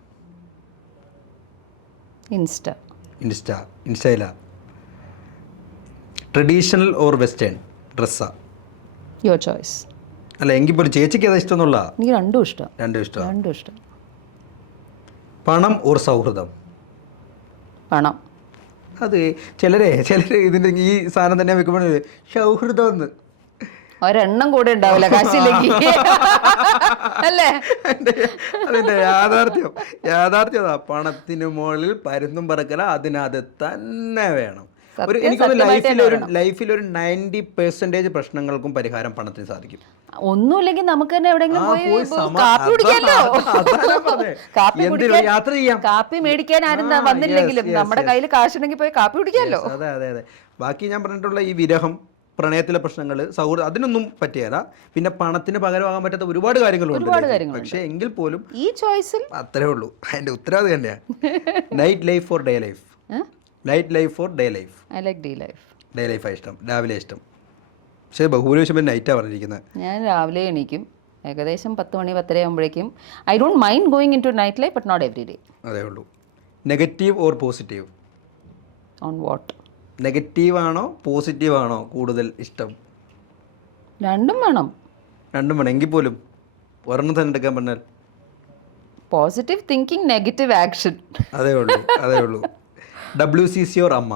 ഇൻസ്റ്റയില. ട്രഡീഷണൽ ഓർ വെസ്റ്റേൺ ഡ്രസ്സാ? Your choice. അല്ല എങ്കിൽ പോലും ചേച്ചിക്ക് ഏതാ ഇഷ്ടം എന്നുള്ള? എനിക്ക് രണ്ടും ഇഷ്ടം. രണ്ടും ഇഷ്ടം. പണം ഓർ സൗഹൃദം? പണം. അത് ചിലര് ഇതിൻ്റെ ഈ സാധനം തന്നെ വെക്കുമ്പോൾ സൗഹൃദം എന്ന് ഒരെണ്ണം കൂടെ ഉണ്ടാവില്ല കാശിലേക്ക് അല്ലേ? അതിൻ്റെ യാഥാർത്ഥ്യം പണത്തിന് മുകളിൽ പരുന്തും പറക്കല, അതിനകത്ത് തന്നെ വേണം. എനിക്കൊന്ന് ലൈഫിൽ ഒരു 90% പ്രശ്നങ്ങൾക്കും പരിഹാരം പണത്തിന് സാധിക്കും. ഒന്നുമില്ലെങ്കിൽ നമുക്ക് തന്നെ എവിടെയെങ്കിലും പോയി കാപ്പി കുടിക്കാമല്ലോ. യാത്ര ചെയ്യാം. കാപ്പി മേടിക്കാൻ ആരും വന്നില്ലെങ്കിലും നമ്മുടെ കയ്യിൽ കാശുണ്ടെങ്കിൽ പോയി കാപ്പി കുടിക്കാമല്ലോ. അതെ. ബാക്കി ഞാൻ പറഞ്ഞിട്ടുള്ള ഈ വിരഹം, പ്രണയത്തിലെ പ്രശ്നങ്ങൾ, സൗഹൃദം, അതിനൊന്നും പറ്റിയല്ല. പിന്നെ പണത്തിന് പകരമാകാൻ പറ്റാത്ത ഒരുപാട് കാര്യങ്ങളുണ്ട്. പക്ഷേ എങ്കിൽ പോലും ഈ ചോയ്സിൽ അത്രേ ഉള്ളൂ. അതിൻ്റെ ഉത്തരവാദി തന്നെയാണ്. Night life or day life? Night life or day life? I like day life. Day ലൈഫാണ് ഇഷ്ടം, രാവിലെ ഇഷ്ടം. പക്ഷേ ബഹുഭൂരിപക്ഷം നൈറ്റാണ് പറഞ്ഞിരിക്കുന്നത്. ഞാൻ രാവിലെ എണീക്കും ഏകദേശം 10 മണി 10:30 ആകുമ്പോഴേക്കും. I don't mind going into night life but not every day. അതേ ഉള്ളൂ. Negative or positive? On what? Negative ആണോ പോസിറ്റീവ് ആണോ കൂടുതൽ ഇഷ്ടം? രണ്ടും വേണം. എങ്കിൽ പോലും ഒരെണ്ണം തന്നെ എടുക്കാൻ പറഞ്ഞാൽ? Positive thinking, negative action. അതേ ഉള്ളൂ. WCC or AMMA?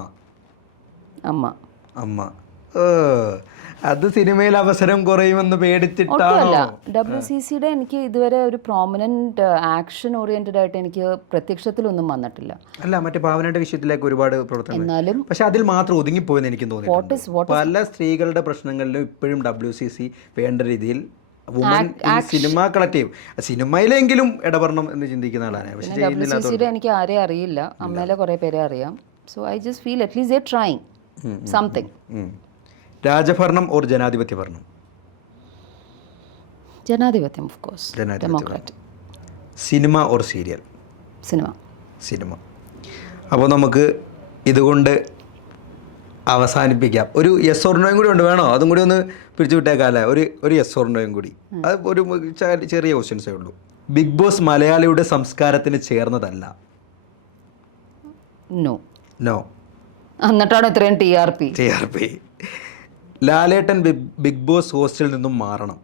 അമ്മ. അത് സിനിമയിൽ അവസരം കുറയുമെന്ന് പേടിച്ചിട്ടാണോ? WCCയുടെ എനിക്ക് ഇതുവരെ ഒരു പ്രോമിനന്റ് ആക്ഷൻ ഓറിയന്റഡ് ആയിട്ട് എനിക്ക് പ്രത്യക്ഷത്തിലൊന്നും വന്നിട്ടില്ല. അല്ല, മറ്റേ പാവനയുടെ വിഷയത്തിലേക്ക് ഒരുപാട് പ്രവർത്തനം, എന്നാലും പക്ഷെ അതിൽ മാത്രം ഒതുങ്ങിപ്പോയെന്ന് എനിക്ക് തോന്നി. പല സ്ത്രീകളുടെ പ്രശ്നങ്ങളിലും ഇപ്പോഴും WCC വേണ്ട രീതിയിൽ സിനിമ കളക്റ്റീവ് സിനിമയിലെങ്കിലും ഇടപെടണം എന്ന് ചിന്തിക്കുന്ന ആളാണ്. പക്ഷേ WCCയുടെ എനിക്ക് ആരെയും അറിയില്ല, അമ്മയിലെ കുറേ പേരെ അറിയാം. So I just feel at least they trying something. രാജഭരണം ഓർ ജനാധിപത്യ ഭരണം? ജനാധിപത്യം, of course. Democratic. Cinema or serial? Cinema. അപ്പോൾ നമുക്ക് ഇതുകൊണ്ട് അവസാനിപ്പിക്കാം. ഒരു യെസ് ഓർ നോയും കൂടി ഉണ്ട്, വേണോ? അതും കൂടി ഒന്ന് പിടിച്ചു വിട്ടേക്കാല്ലേ? ഒരു യെസ് ഓർ നോയും കൂടി. അത് ഒരു ചെറിയ ക്വസ്റ്റ്യൻസേ ഉള്ളൂ. ബിഗ് ബോസ് മലയാളിയുടെ സംസ്കാരത്തിന് ചേർന്നതല്ല? നോ. എന്നിട്ടാണ് ഇത്രയും TRP. ലാലേട്ടൻ ബിഗ് ബോസ് ഹോസ്റ്റിൽ നിന്നും മാറണം?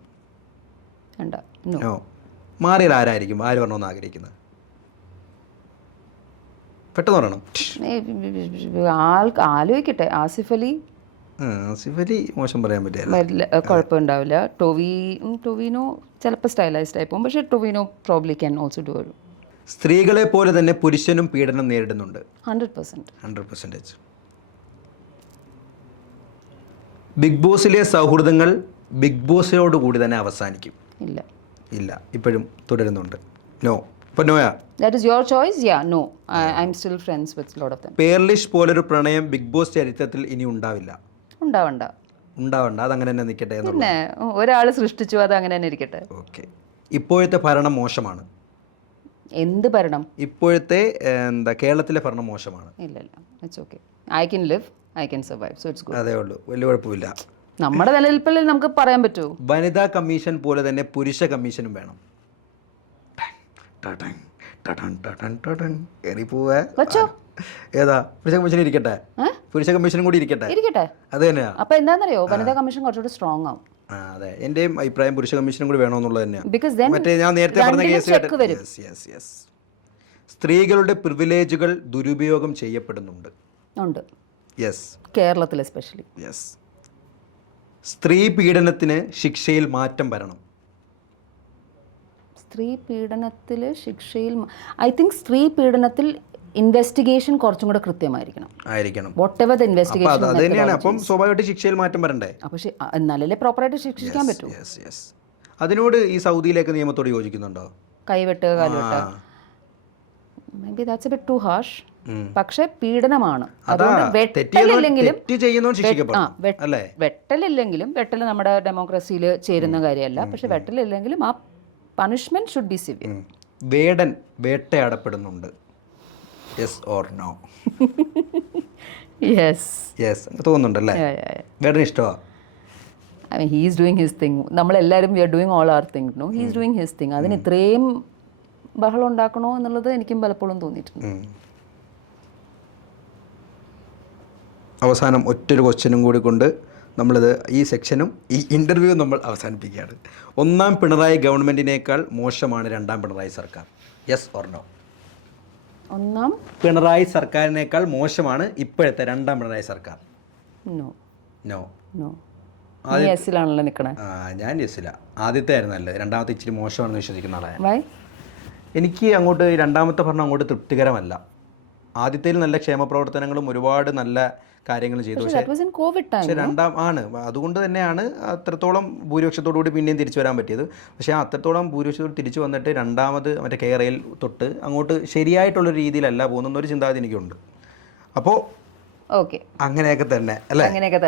നോ. മാറിയാൽ ആരായിരിക്കും? ആര് വരണമെന്ന് ആഗ്രഹിക്കുന്നത്? പെട്ടെന്ന് പറയണം. ആലോചിക്കട്ടെ. ആസിഫ് അലി മോശം പറയാൻ പറ്റില്ല, കുഴപ്പമുണ്ടാവില്ല. ടൊവിനോ ചിലപ്പോൾ സ്റ്റൈലൈസ്ഡ് ആയി പോകും, പക്ഷേ Tovino probably can also do. സ്ത്രീകളെ പോലെ തന്നെ പുരുഷനും പീഡനം നേരിടുന്നുണ്ട്? 100%. ബിഗ് ബോസിലെ സൗഹൃദങ്ങൾ ബിഗ് ബോസിനോട് കൂടി തന്നെ അവസാനിക്കും? ഇല്ല, ഇപ്പോഴും തുടരുന്നുണ്ട്. നോ. അപ്പോൾ നോയാ? That is your choice. Yeah, no. I'm still friends with a lot of them. പേർലിഷ് പോലൊരു പ്രണയം ബിഗ് ബോസ് ചരിത്രത്തിൽ ഇനി ഉണ്ടാവില്ല? ഉണ്ടാവണ്ട. അതങ്ങനെ തന്നെ നിൽക്കട്ടെ. പിന്നെ ഒരാൾ സൃഷ്ടിച്ചു, അത് അങ്ങനെ തന്നെ ഇരിക്കട്ടെ. ഓക്കെ. ഇപ്പോഴത്തെ ഭരണം മോശമാണ്? എന്ത് ഭരണം? ഇപ്പോഴത്തെ കേരളത്തിലെ ഭരണം മോശമാണ്? ഇല്ല, it's okay. I can live, I can survive, so it's good. അതേ ഉള്ളൂ, വലിയ കുഴപ്പമില്ല. നമ്മുടെ നിലനിൽപ്പിൽ നമുക്ക് പറയാൻ പറ്റൂ. വനിതാ കമ്മീഷൻ പോലെ തന്നെ പുരുഷ കമ്മീഷനും വേണം? ഏതാ പുരുഷ കമ്മീഷൻ ഇരിക്കട്ടെ? പുരുഷ കമ്മീഷനും കൂടി ഇരിക്കട്ടെ. അത് തന്നെയാ. അപ്പൊ എന്താണെന്നറിയോ, വനിതാ കമ്മീഷൻ കുറച്ചുകൂടി സ്ട്രോങ് ആവും. അതെ, എന്റെയും അഭിപ്രായം പുരുഷ കമ്മീഷനും കൂടി വേണമെന്നുള്ളത് തന്നെയാണ്. മറ്റേ ഞാൻ നേരത്തെ പറഞ്ഞ കേസ് സ്ത്രീകളുടെ പ്രിവിലേജുകൾ ദുരുപയോഗം ചെയ്യപ്പെടുന്നുണ്ട്? കേരളത്തിൽ എസ്പെഷ്യലി. സ്ത്രീ പീഡനത്തിന് ശിക്ഷയിൽ മാറ്റം വരണം? സ്ത്രീ പീഡനത്തിൽ ശിക്ഷയിൽ ഐ തിങ്ക് സ്ത്രീ പീഡനത്തിൽ ഇൻവെസ്റ്റിഗേഷൻ കുറച്ചും കൂടെ കൃത്യമായിരിക്കണം. whatever the investigation. അപ്പം സ്വാഭാവികമായിട്ട് ശിക്ഷയിൽ മാറ്റം വരണ്ടേ? പക്ഷേ എന്നാലല്ലേ പ്രോപ്പറായിട്ട് ശിക്ഷിക്കാൻ പറ്റൂ. അതിനോട് ഈ സൗദിയിലേക്ക് നിയമത്തോട് യോജിക്കുന്നുണ്ടോ? കൈവെട്ട്, കാലുവെട്ട്. Maybe that's a bit too harsh. പക്ഷെ പീഡനമാണ്. അതാ, അതുകൊണ്ട് തെറ്റ് ചെയ്യുന്നവൻ ശിക്ഷിക്കപ്പെടണം. അല്ലേ? വെട്ടലില്ലെങ്കിലും, വെട്ടൽ നമ്മുടെ ഡെമോക്രസിയിൽ ചേരുന്ന കാര്യമല്ല, പക്ഷെ വെട്ടലില്ലെങ്കിലും ആ punishment should be severe. Vedan വേട്ടയാടപ്പെടുന്നുണ്ട്, യെസ് ഓർ നോ? യെസ് തോന്നുന്നുണ്ടല്ലേ? വേടൻ ഇഷ്ടമാണ്. I mean, he is doing his thing. നമ്മളെല്ലാവരും we are doing all our thing. No, he is doing his thing. അതിന് ഇത്രയും ബഹളം ഉണ്ടാക്കണോ എന്നുള്ളത് എനിക്കും പലപ്പോഴും തോന്നിയിട്ടുണ്ട്. അവസാനം ഒറ്റൊരു ക്വസ്റ്റ്യനും കൂടി കൊണ്ട് നമ്മളിത് ഈ സെക്ഷനും ഈ ഇൻ്റർവ്യൂ നമ്മൾ അവസാനിപ്പിക്കുകയാണ്. 1ാം പിണറായി ഗവൺമെൻറ്റിനേക്കാൾ മോശമാണ് 2ാം പിണറായി സർക്കാർ, യെസ് ഓർ നോ? 1ാം പിണറായി സർക്കാരിനേക്കാൾ മോശമാണ് ഇപ്പോഴത്തെ 2ാം പിണറായി സർക്കാർ. No no no. യെസിലാണല്ലോ നിൽക്കണേ. ഞാൻ യെസില. ആദ്യത്തെ ആയിരുന്നല്ലേ, 2ാമത്തെ ഇച്ചിരി മോശമാണെന്ന് വിശ്വസിക്കുന്ന ആളാണ്. വൈ? എനിക്ക് അങ്ങോട്ട് 2ാമത്തെ ഭരണം അങ്ങോട്ട് തൃപ്തികരമല്ല. ആദ്യത്തേൽ നല്ല ക്ഷേമ പ്രവർത്തനങ്ങളും ഒരുപാട് നല്ല കാര്യങ്ങൾ ചെയ്തു. പക്ഷേ 2ാം ആണ്, അതുകൊണ്ട് തന്നെയാണ് അത്രത്തോളം ഭൂരിപക്ഷത്തോടുകൂടി പിന്നെയും തിരിച്ചു വരാൻ പറ്റിയത്. പക്ഷേ അത്രത്തോളം ഭൂരിപക്ഷത്തോട് തിരിച്ചു വന്നിട്ട് 2ാമത് മറ്റേ കേരളയിൽ തൊട്ട് അങ്ങോട്ട് ശരിയായിട്ടുള്ളൊരു രീതിയിലല്ല പോകുന്നൊരു ചിന്താഗതി എനിക്കുണ്ട്. അപ്പോൾ ഓക്കെ, അങ്ങനെയൊക്കെ തന്നെ അല്ലേ? അങ്ങനെയൊക്കെ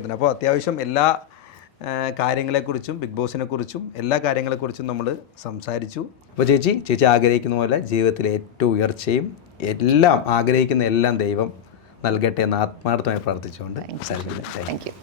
തന്നെ. അപ്പോൾ അത്യാവശ്യം എല്ലാ കാര്യങ്ങളെക്കുറിച്ചും ബിഗ് ബോസിനെ കുറിച്ചും എല്ലാ കാര്യങ്ങളെക്കുറിച്ചും നമ്മൾ സംസാരിച്ചു. അപ്പോൾ ചേച്ചി ആഗ്രഹിക്കുന്ന പോലെ ജീവിതത്തിൽ ഏറ്റവും ഉയർച്ചയും എല്ലാം ആഗ്രഹിക്കുന്ന എല്ലാം ദൈവം നൽകട്ടെ എന്ന് ആത്മാർത്ഥമായി പ്രാർത്ഥിച്ചുകൊണ്ട്. Thank you.